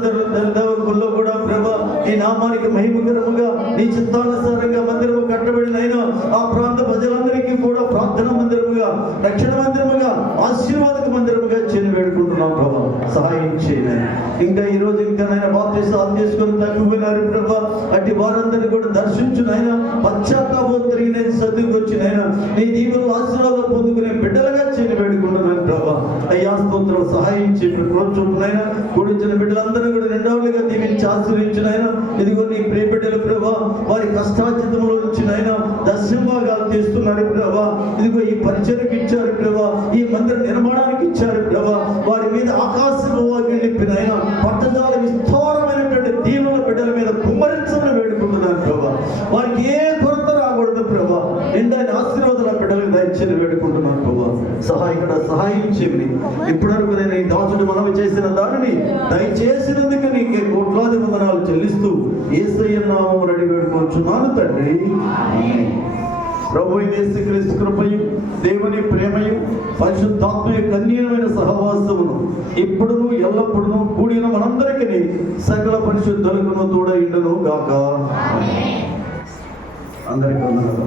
దేవకుల్లో కూడా ప్రభా ఈ నామానికి మహిమకరముగా నీ చిత్తానుసారంగా మందిరము కట్టబడినైనా ఆ ప్రాంత ప్రజలందరికీ కూడా ప్రార్థన మందిరముగా, రక్షణ మందిరముగా, ఆశీర్వాదక మందిరముగా చేయని వేడుకుంటున్నాం ప్రభా. సహాయం చేయనైనా. ఇంకా ఈ రోజు ఇంకానైనా బాప్తిసాలు తీసుకొని తప్పిపోయినారు ప్రభా. అట్టి వారందరినీ కూడా దర్శించునైనా, పశ్చాత్తాపం తిరిగి సర్దుకు వచ్చినైనా నీ దీవులు ఆశీర్వాదం పొందుకునే బిడ్డలుగా చేయని వేడుకుంటున్నాను ప్రభా. అయ్యా స్తోత్రం. సహాయం చేయ చూపునైనా. కూడిచిన బిడ్డలందరూ కూడా రెండవలుగా దీవించి ఆశీర్వించినైనా. ఇదిగో నీ ప్రియ బిడ్డలు ప్రభా వారి కష్టాచితంలో వచ్చినైనా దశభాగాలు తీస్తున్నారు ప్రభా. ఇదిగో ఈ పరిచయకు ఇచ్చారు ప్రభా, ఈ మందిర నిర్మాణానికి ఇచ్చారు ప్రభా. వారి మీద ఆకాశం నింపినైనా పట్టజాల విస్తారమైనటువంటి దీవుల బిడ్డల మీద కుమ్మరించమని వేడుకుంటున్నాను ప్రభా. వారికి ఏ కొరత రాకూడదు ప్రభా. నిండైన ఆశీర్వాదాల బిడ్డలకు దయచేసి వేడుకుంటున్నాను ప్రభా. సహాయం చేయమని ఇప్పటివరకు నేను ఈ దాసుడు మనవి చేసిన దానిని దయచేసినందుకు నీకే కోట్లాది వందనాలు చెల్లిస్తూ యేసయ్య నామమున అడిగి వేడుకొంచున్నాను తండ్రి. ప్రభు యేసుక్రీస్తు కృపయు, దేవుని ప్రేమయు, పరిశుద్ధాత్మ యొక్క అన్యోన్యమైన సహవాసమును ఇప్పుడును ఎల్లప్పుడును కూడిన మనందరికీ సకల పరిశుద్ధులకు తోడై ఉండును గాక. అందరికీ వందనాలు.